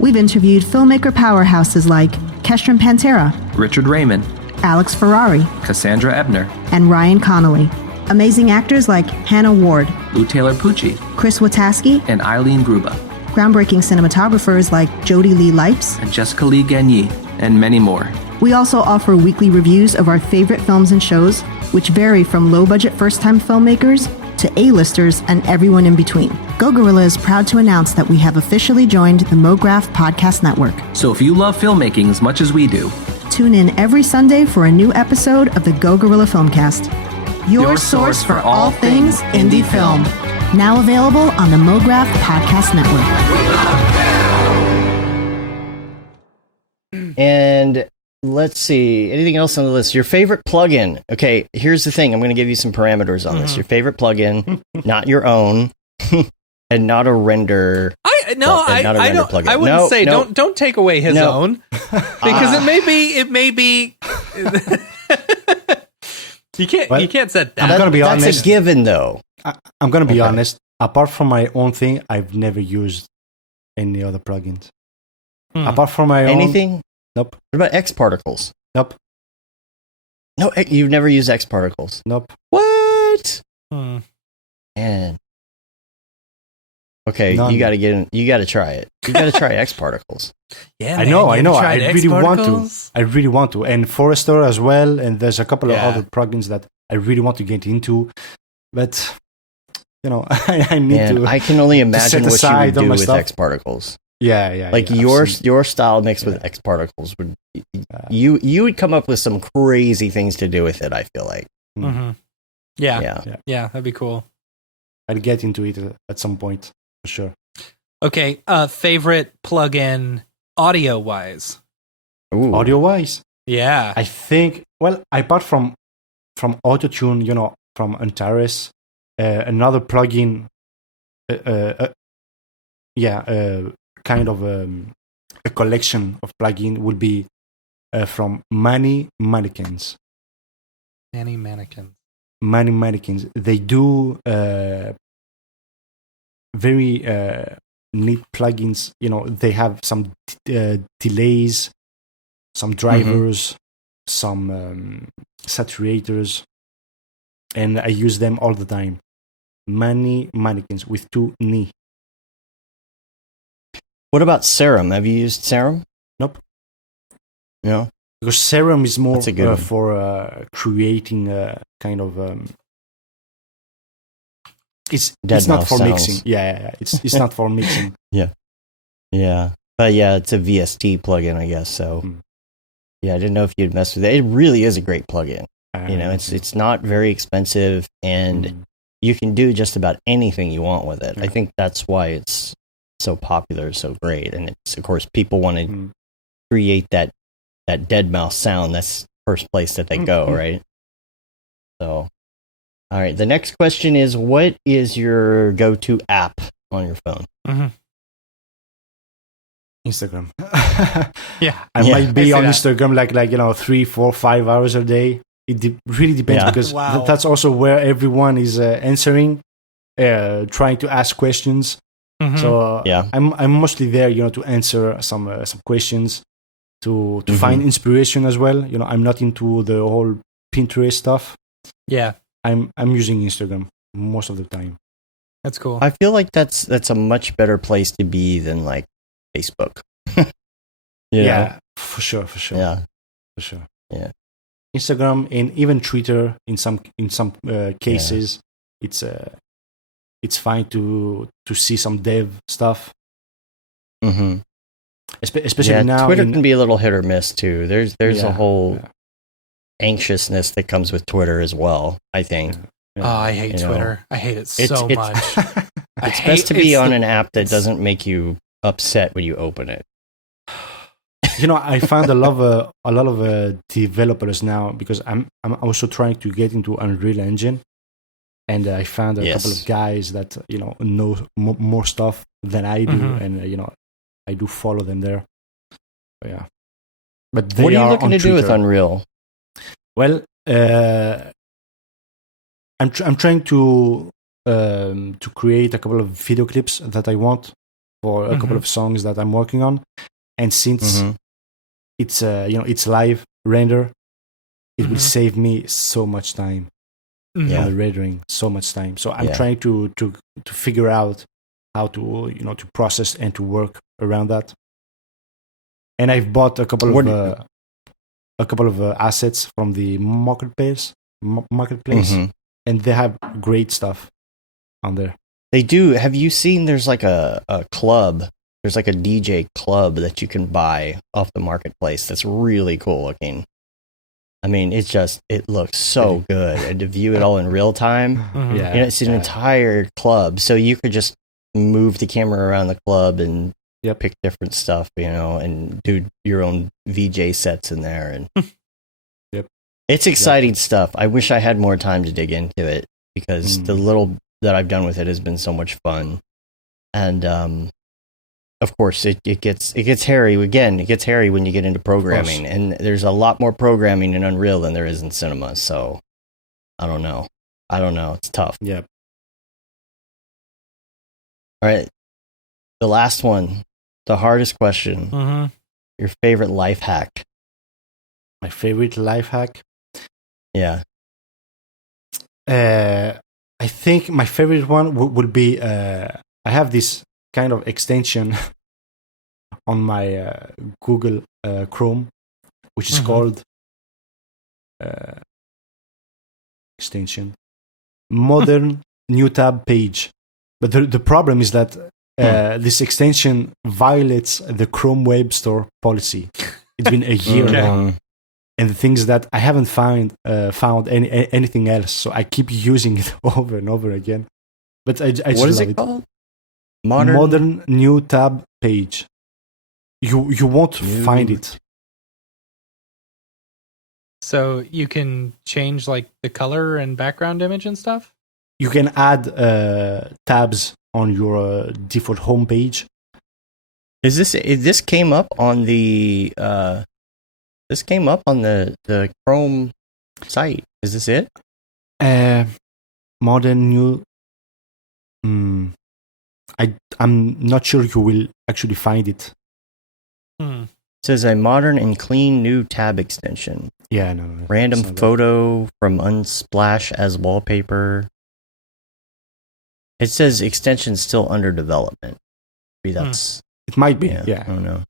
We've interviewed filmmaker powerhouses like Kestrin Pantera, Richard Raymond, Alex Ferrari, Cassandra Ebner, and Ryan Connolly. Amazing actors like Hannah Ward, Lou Taylor Pucci, Chris Wataski, and Eileen Gruba, groundbreaking cinematographers like Jody Lee Lipes, and Jessica Lee Gagné, and many more. We also offer weekly reviews of our favorite films and shows, which vary from low-budget first-time filmmakers to A-listers and everyone in between. Go Gorilla is proud to announce that we have officially joined the Mograph Podcast Network. So if you love filmmaking as much as we do, Tune in every Sunday for a new episode of the Go Gorilla Filmcast, your source for all things indie film. Now available on the Mograph Podcast Network. And let's see, anything else on the list? Your favorite plugin. Okay, here's the thing. I'm going to give you some parameters on this. Your favorite plugin, not your own, and not a render. I wouldn't say don't take away his own because it may be you can't set that. I'm gonna be honest. That's a given, though. I'm gonna be honest. Apart from my own thing, I've never used any other plugins. Apart from my own Anything? Nope. What about X Particles? Nope. No, you've never used X Particles. Nope. What? Hmm. Man. Okay, None. you got to get in. You got to try it. You got to try X Particles. Yeah, I know. I really want to. I really want to. And Forester as well. And there's a couple of other plugins that I really want to get into. But, I need to. I can only imagine what you would do with stuff. X Particles. Yeah. Like your style mixed with X Particles would. You would come up with some crazy things to do with it. I feel like. Mm-hmm. Yeah, that'd be cool. I'll get into it at some point for sure. Okay, favorite plugin audio wise. Audio wise, yeah. I think. Well, apart from Autotune, from Antares, another plugin. Kind of a collection of plugin would be from Many Mannequins. Many Mannequins. Many Mannequins. They do very neat plugins. They have some delays, some drivers, some saturators, and I use them all the time. Many Mannequins with 2 N. What about Serum? Have you used Serum? Nope. No. Because Serum is more That's a good one. for creating kind of. It's Dead not mouse for sounds. mixing. Yeah. It's not for mixing. Yeah. But yeah, it's a VST plugin, I guess. So yeah, I didn't know if you'd mess with it. It really is a great plugin. It's not very expensive, and you can do just about anything you want with it. I think that's why it's so popular, so great. And it's, of course, people want to create that dead mouse sound. That's the first place that they go, right? So, all right. The next question is, what is your go-to app on your phone? Instagram. Yeah. I might be on that. Instagram like 3, 4, 5 hours a day. It really depends because Wow. that's also where everyone is answering, trying to ask questions. So I'm mostly there, to answer some questions, to find inspiration as well. I'm not into the whole Pinterest stuff. Yeah. I'm using Instagram most of the time. That's cool. I feel like that's a much better place to be than like Facebook. You know? For sure. Yeah. For sure. Yeah. Instagram and even Twitter in some cases, it's fine to see some dev stuff. Mm-hmm. Especially now. Twitter can be a little hit or miss too. There's a whole anxiousness that comes with Twitter as well, I think. Oh, I hate Twitter. I hate it so much. It's best to be on an app that doesn't make you upset when you open it. I found a lot of developers now because I'm also trying to get into Unreal Engine, and I found a couple of guys that know more stuff than I do, and I do follow them there. So, yeah, but they what are you are looking to do with Unreal? Well, I'm trying to create a couple of video clips that I want for a couple of songs that I'm working on, and since it's it's live render, it will save me so much time on the rendering, so much time. So I'm trying to figure out how to to process and to work around that. And I've bought a couple of assets from the marketplace, and they have great stuff on there. They do. Have you seen? There's like a club. There's like a DJ club that you can buy off the marketplace. That's really cool looking. I mean, it looks so good, and to view it all in real time. It's an entire club, so you could just move the camera around the club and pick different stuff, and do your own VJ sets in there, and it's exciting stuff. I wish I had more time to dig into it because the little that I've done with it has been so much fun, and of course it gets hairy again. It gets hairy when you get into programming, and there's a lot more programming in Unreal than there is in Cinema. So I don't know. It's tough. Yep. All right, the last one, the hardest question. Your favorite life hack? My favorite life hack? Yeah. I think my favorite one would be I have this kind of extension on my Google Chrome, which is called extension Modern New Tab Page. But the problem is that this extension violates the Chrome Web Store policy. It's been a year now. And the thing is that I haven't found anything else, so I keep using it over and over again. But I just what is love it called? Modern New Tab Page. You won't find it. So you can change like the color and background image and stuff? You can add tabs on your default homepage. This came up on the the Chrome site. Is this it? Modern New. I'm not sure you will actually find it. It says a modern and clean new tab extension. Yeah, no. Random photo from Unsplash as wallpaper. It says extension still under development. Maybe that's It might be, I yeah. don't know.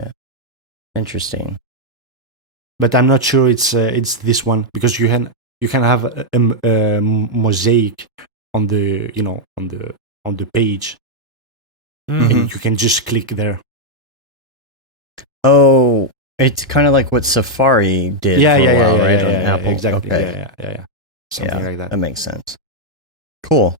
Yeah. Interesting. But I'm not sure it's this one, because you can have a mosaic on the on the page, Mhm. and you can just click there. Oh, it's kind of like what Safari did for a while, right? On yeah, Apple. exactly. Okay. Yeah. Something like that. That makes sense. Cool.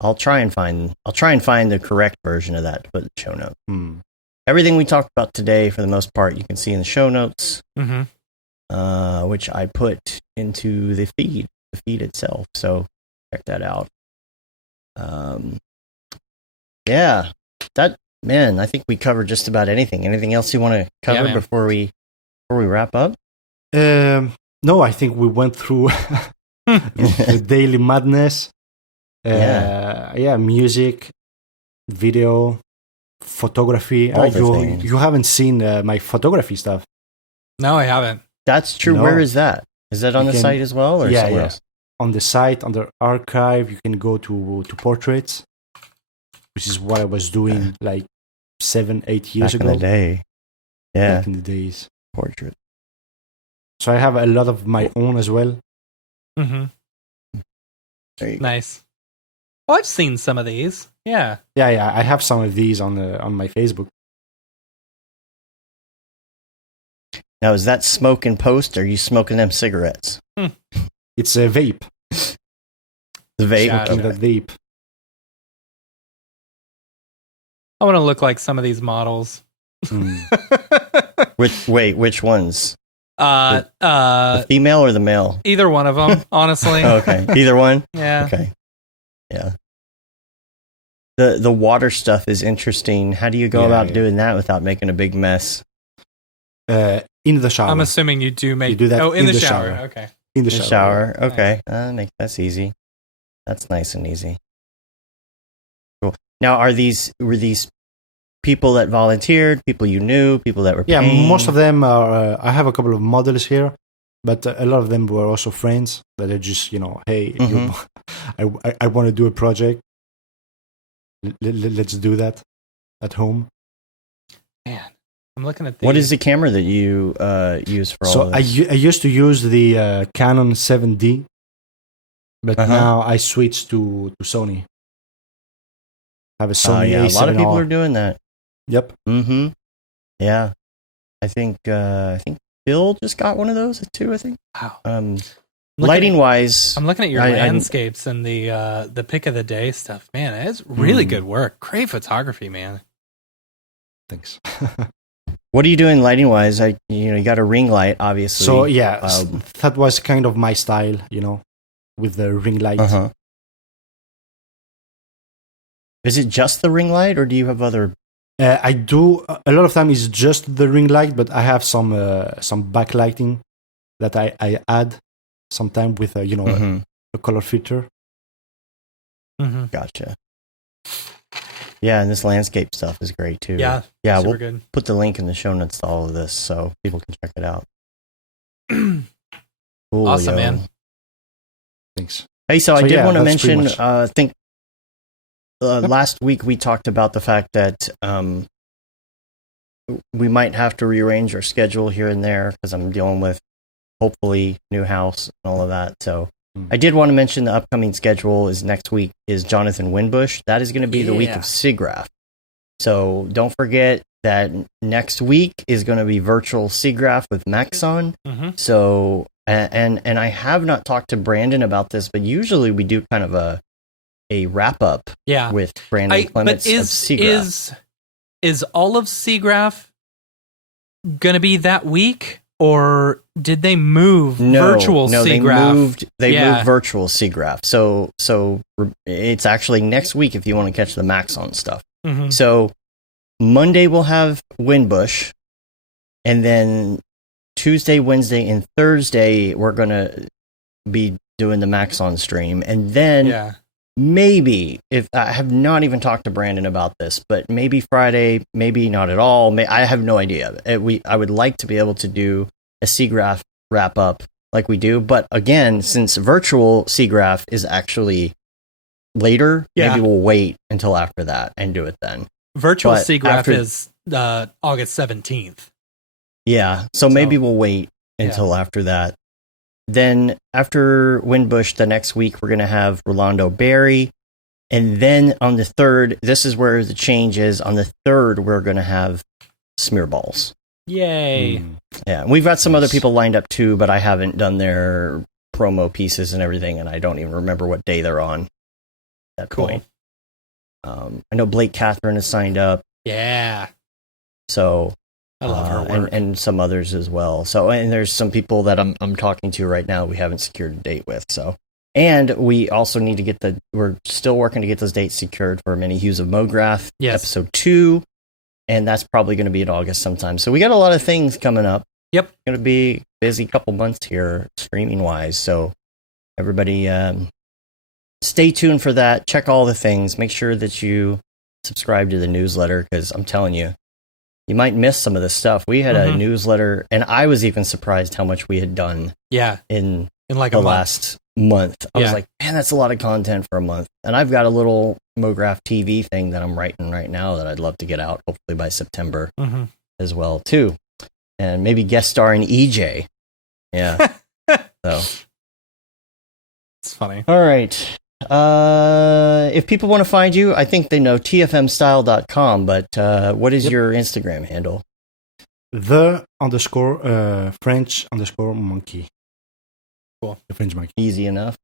I'll try and find the correct version of that to put in the show notes. Everything we talked about today, for the most part, you can see in the show notes, which I put into the feed itself. So check that out. Yeah, I think we covered just about anything. Anything else you want to cover before we wrap up? No, I think we went through the daily madness. Music, video, photography. You haven't seen my photography stuff. No, I haven't. That's true. No. Where is that? Is that on the site as well, or somewhere else? On the site, on the archive, you can go to portraits, which is what I was doing like 7-8 years ago. Back in the day. Yeah. Back in the days. Portrait. So I have a lot of my own as well. Mm-hmm. There you go. Nice. Oh, I've seen some of these. Yeah. Yeah. I have some of these on my Facebook. Now, is that smoke and post, or are you smoking them cigarettes? It's a vape. The vape? Shadow. That vape. I want to look like some of these models. Which ones? The The female or the male? either one of them, honestly. Oh, okay. Either one? Yeah. Okay. Yeah. The water stuff is interesting. How do you go about doing that without making a big mess? In the shower. I'm assuming you do do that in in the the shower. shower. Okay. in the The shower. shower. Okay. That's easy. That's nice and easy. Cool. Now, were these people that volunteered, people you knew, people that were Yeah, paying? most of them are. I have a couple of models here, but a lot of them were also friends that are just, hey, I want to do a project. Let's do that at home. Man, I'm looking at these. What is the camera that you use for all So of I this? used to use the Canon 7D, but now I switched to Sony. I have a Sony Yeah, a A7R. lot of people are doing that. Yep. Mm-hmm. Yeah. I think Bill just got one of those too, I think. Wow. Lighting wise, I'm looking at your I- landscapes and the pick of the day stuff. Man, it's really good work. Great photography, man. Thanks. what are you doing lighting wise? You got a ring light, obviously. So that was kind of my style, with the ring light. Uh-huh. Is it just the ring light, or do you have other? I do a lot of time is just the ring light, but I have some backlighting that I add sometime with a color filter. Mm-hmm. Gotcha. Yeah, and this landscape stuff is great too. Yeah, yeah. super We'll good. put the link in the show notes to all of this, so people can check it out. Cool, Awesome, man. Thanks. Hey, so I So, did yeah, want to that's pretty mention. much- I think last week we talked about the fact that we might have to rearrange our schedule here and there because I'm dealing with hopefully new house and all of that. So I did want to mention the upcoming schedule is next week is Jonathan Winbush. That is going to be the week of SIGGRAPH. So don't forget that next week is going to be virtual SIGGRAPH with Maxon. Mm-hmm. So and I have not talked to Brandon about this, but usually we do kind of a wrap up Yeah. with Brandon Clements but of SIGGRAPH. is all of SIGGRAPH gonna be that week, or did they move virtual SIGGRAPH? They moved virtual SIGGRAPH. So it's actually next week if you want to catch the Maxon stuff. Mm-hmm. So Monday we'll have Winbush, and then Tuesday, Wednesday, and Thursday we're gonna be doing the Maxon stream, and then maybe, if I have not even talked to Brandon about this, but maybe Friday, maybe not at all. I have no idea. I would like to be able to do a SIGGRAPH wrap up like we do, but again, since virtual SIGGRAPH is actually later, maybe we'll wait until after that and do it then. virtual But SIGGRAPH after- is August 17th. Yeah, so maybe we'll wait until after that. Then after Windbush, the next week we're going to have Rolando Berry. And then on the 3rd, this is where the change is. On the 3rd, we're going to have Smearballs. Yay. Yeah, we've got some other people lined up too, but I haven't done their promo pieces and everything, and I don't even remember what day they're on at that point. I know Blake Catherine has signed up. Yeah. So I love her work. and some others as well. So, and there's some people that I'm talking to right now we haven't secured a date with. So, and we also need to get we're still working to get those dates secured for Many Hues of Mograph, episode 2, and that's probably going to be in August sometime. So we got a lot of things coming up. Yep, going to be busy couple months here streaming wise. So everybody, stay tuned for that. Check all the things. Make sure that you subscribe to the newsletter because I'm telling you. You might miss some of this stuff. We had a newsletter, and I was even surprised how much we had done. In like the last month. I was like, man, that's a lot of content for a month. And I've got a little Mograph TV thing that I'm writing right now that I'd love to get out, hopefully by September as well too, and maybe guest starring EJ. Yeah, so it's funny. All right. If people want to find you, I think they know tfmstyle.com, but what is your Instagram handle? _French_monkey. Cool. The French monkey. Easy enough.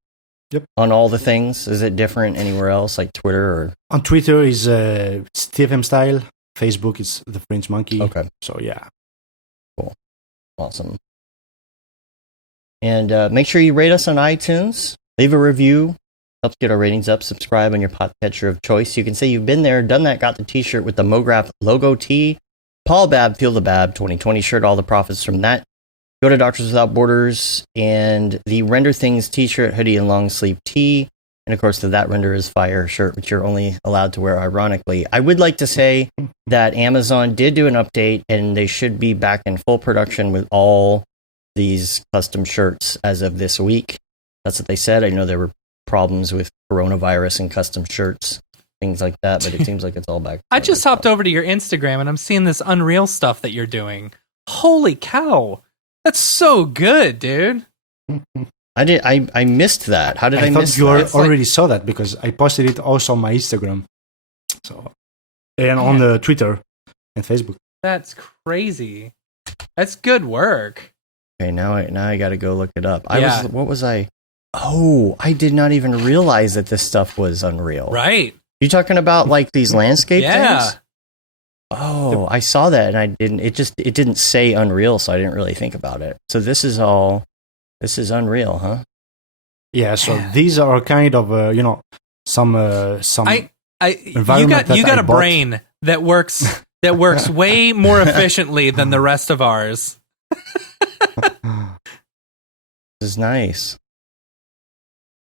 Yep. On all the things, is it different anywhere else, like Twitter or? On Twitter is TFM Style. Facebook is the French monkey. Okay. So yeah. Cool. Awesome. And make sure you rate us on iTunes. Leave a review. Helps get our ratings up. Subscribe on your podcatcher of choice. You can say you've been there, done that, got the t-shirt with the Mograph logo tee. Paul Babb, Feel the Bab 2020 shirt. All the profits from that go to Doctors Without Borders and the Render Things t-shirt, hoodie, and long sleeve tee. And of course, the That Render is Fire shirt, which you're only allowed to wear ironically. I would like to say that Amazon did do an update and they should be back in full production with all these custom shirts as of this week. That's what they said. I know there were problems with coronavirus and custom shirts, things like that, but it seems like it's all back. I just hopped over to your Instagram and I'm seeing this Unreal stuff that you're doing. Holy cow. That's so good, dude. I missed that. How did I miss that? I thought you already saw that because I posted it also on my Instagram. So, and on the Twitter and Facebook. That's crazy. That's good work. Okay, now I got to go look it up. What was I? Oh, I did not even realize that this stuff was Unreal. Right. You talking about like these landscape yeah. things? Oh, I saw that and I didn't. It didn't say Unreal, so I didn't really think about it. So this is Unreal, huh? Yeah. So these are kind of some. You got a brain that works way more efficiently than the rest of ours. This is nice.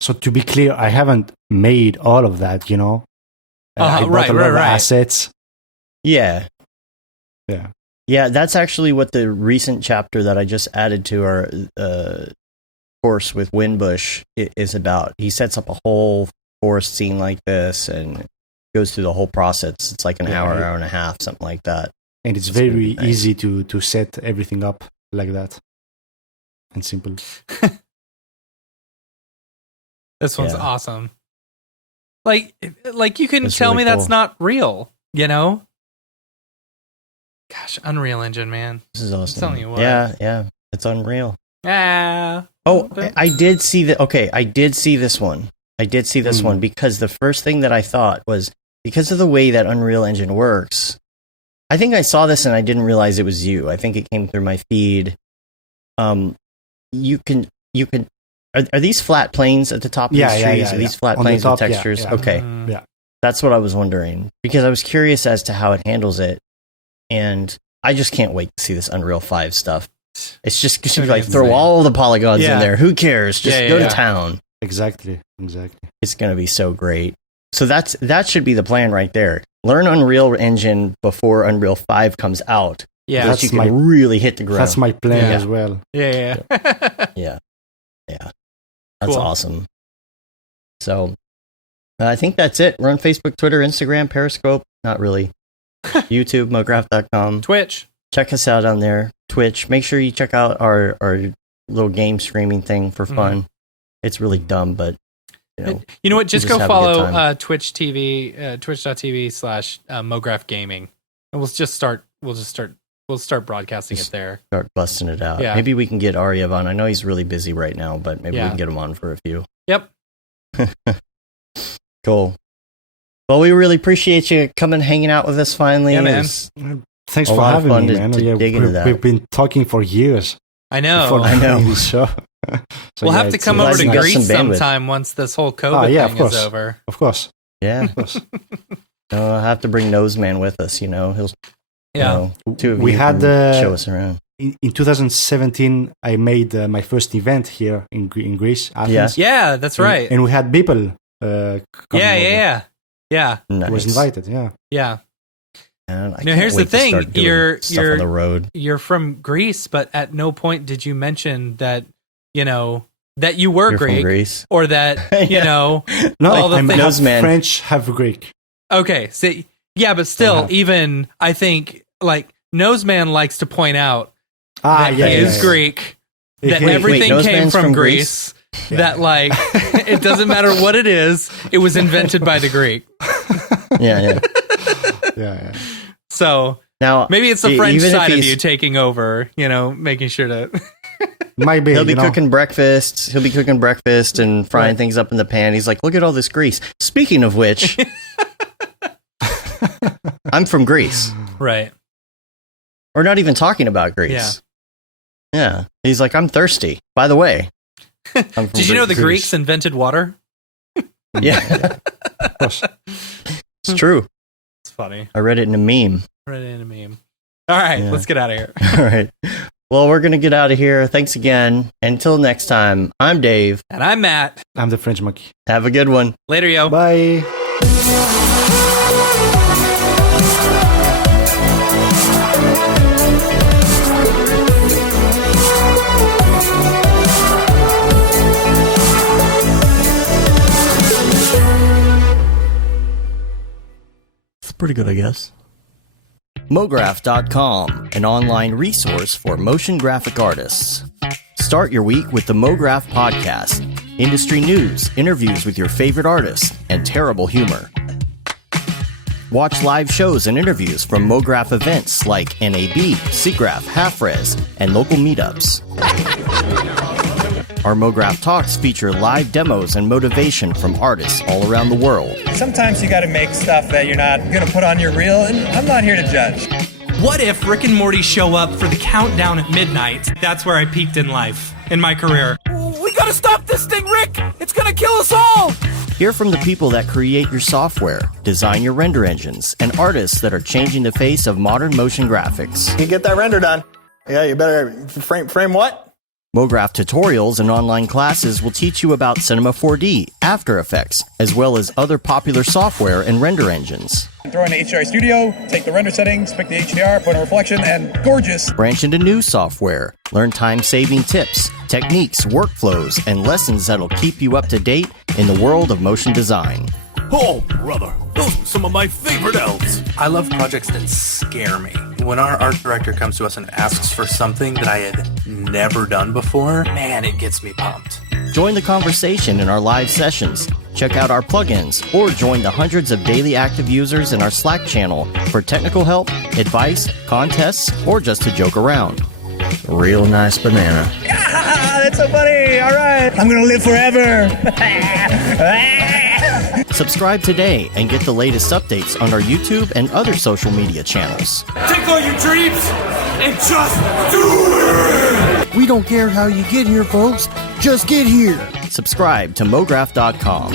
So to be clear, I haven't made all of that, I bought a lot of assets. Yeah. Yeah. Yeah, that's actually what the recent chapter that I just added to our course with Windbush is about. He sets up a whole forest scene like this and goes through the whole process. It's like an hour and a half, something like that. And it's very easy to set everything up like that. And simple. This one's awesome. Like you can That's tell really me cool. that's not real, Gosh, Unreal Engine, man. This is awesome. I'm telling you what. Yeah, it's Unreal. Ah. Oh, I did see that. Okay, I did see this one. One because the first thing that I thought was because of the way that Unreal Engine works. I think I saw this and I didn't realize it was you. I think it came through my feed. You can. Are these flat planes at the top of these trees? Are these flat planes with textures? Yeah. Okay. Yeah. That's what I was wondering because I was curious as to how it handles it, and I just can't wait to see this Unreal 5 stuff. It's just going to be like throw all the polygons in there. Who cares? Just go to town. Exactly. It's going to be so great. So that should be the plan right there. Learn Unreal Engine before Unreal 5 comes out. Yeah, so that you can really hit the ground. That's my plan as well. Yeah. Yeah. That's awesome. So I think that's it. We're on Facebook, Twitter, Instagram, Periscope. Not really. YouTube, mograph.com. Twitch. Check us out on there. Twitch. Make sure you check out our little game streaming thing for fun. It's really dumb, but you know what? Just go have a good follow time. Twitch TV, twitch.tv/Mograph Gaming, and we'll start broadcasting it there. Start busting it out. Yeah. Maybe we can get Aryev on. I know he's really busy right now, but maybe we can get him on for a few. Yep. Cool. Well, we really appreciate you coming, hanging out with us finally. Yeah, man. Thanks a for lot of having fun me, to man. dig into that. We've been talking for years. I know. Before I know. this show. So, We'll have to come over glad to you got Greece some bandwidth. sometime once this whole COVID of thing course. is over. Of course. Yeah. Of course. I'll have to bring Noseman with us, He'll, Yeah. two of We you had, can show us around. In 2017, I made my first event here in Greece, Athens. Yeah, that's right. And we had people coming over. Yeah. Nice. Was invited, yeah. Yeah. Man, I Now, can't here's the wait to thing. start doing You're stuff on the road. You're from Greece, but at no point did you mention that, that you were You're from Greek Greece. or that, No, all the I'm things- half Noseman. French, half Greek. okay. So, yeah, but still, even I think Noseman likes to point out that he is Greek, that everything Wait, came Noseman's from from Greece, that it doesn't matter what it is was invented by the Greek. Yeah. Yeah. So Now, maybe it's the e- French even if side of he's- you taking over, making sure to. Might be. He'll be cooking breakfast. He'll be cooking breakfast and frying things up in the pan. He's like, look at all this grease. Speaking of which, I'm from Greece. Right. We're not even talking about Greece. Yeah. He's like, I'm thirsty. By the way. I'm from Did you know the Greece. Greeks invented water? Yeah. Of course. It's true. It's funny. I read it in a meme. Right in a meme. All right, Yeah. let's get out of here. All right. Well, we're going to get out of here. Thanks again. Until next time, I'm Dave. And I'm Matt. I'm the French monkey. Have a good one. Later, yo. Bye. It's pretty good, I guess. Mograph.com, an online resource for motion graphic artists. Start your week with the Mograph podcast. Industry news, interviews with your favorite artists, and terrible humor. Watch live shows and interviews from Mograph events like NAB, SIGGRAPH, Half-Res, and local meetups. Our Mograph Talks feature live demos and motivation from artists all around the world. Sometimes you gotta make stuff that you're not gonna put on your reel, and I'm not here to judge. What if Rick and Morty show up for the countdown at midnight? That's where I peaked in life, in my career. We gotta stop this thing, Rick! It's gonna kill us all! Hear from the people that create your software, design your render engines, and artists that are changing the face of modern motion graphics. You get that render done. Yeah, you better frame what? Mograph tutorials and online classes will teach you about Cinema 4D, After Effects, as well as other popular software and render engines. Throw in the HDR Studio, take the render settings, pick the HDR, put in reflection, and gorgeous. Branch into new software. Learn time-saving tips, techniques, workflows, and lessons that'll keep you up to date in the world of motion design. Oh, brother, those are some of my favorite elves. I love projects that scare me. When our art director comes to us and asks for something that I had never done before, man, it gets me pumped. Join the conversation in our live sessions. Check out our plugins or join the hundreds of daily active users in our Slack channel for technical help, advice, contests, or just to joke around. Real nice banana. Ah, that's so funny. All right. I'm gonna live forever. Subscribe today and get the latest updates on our YouTube and other social media channels. Take all your dreams and just do it! We don't care how you get here, folks. Just get here. Subscribe to Mograph.com.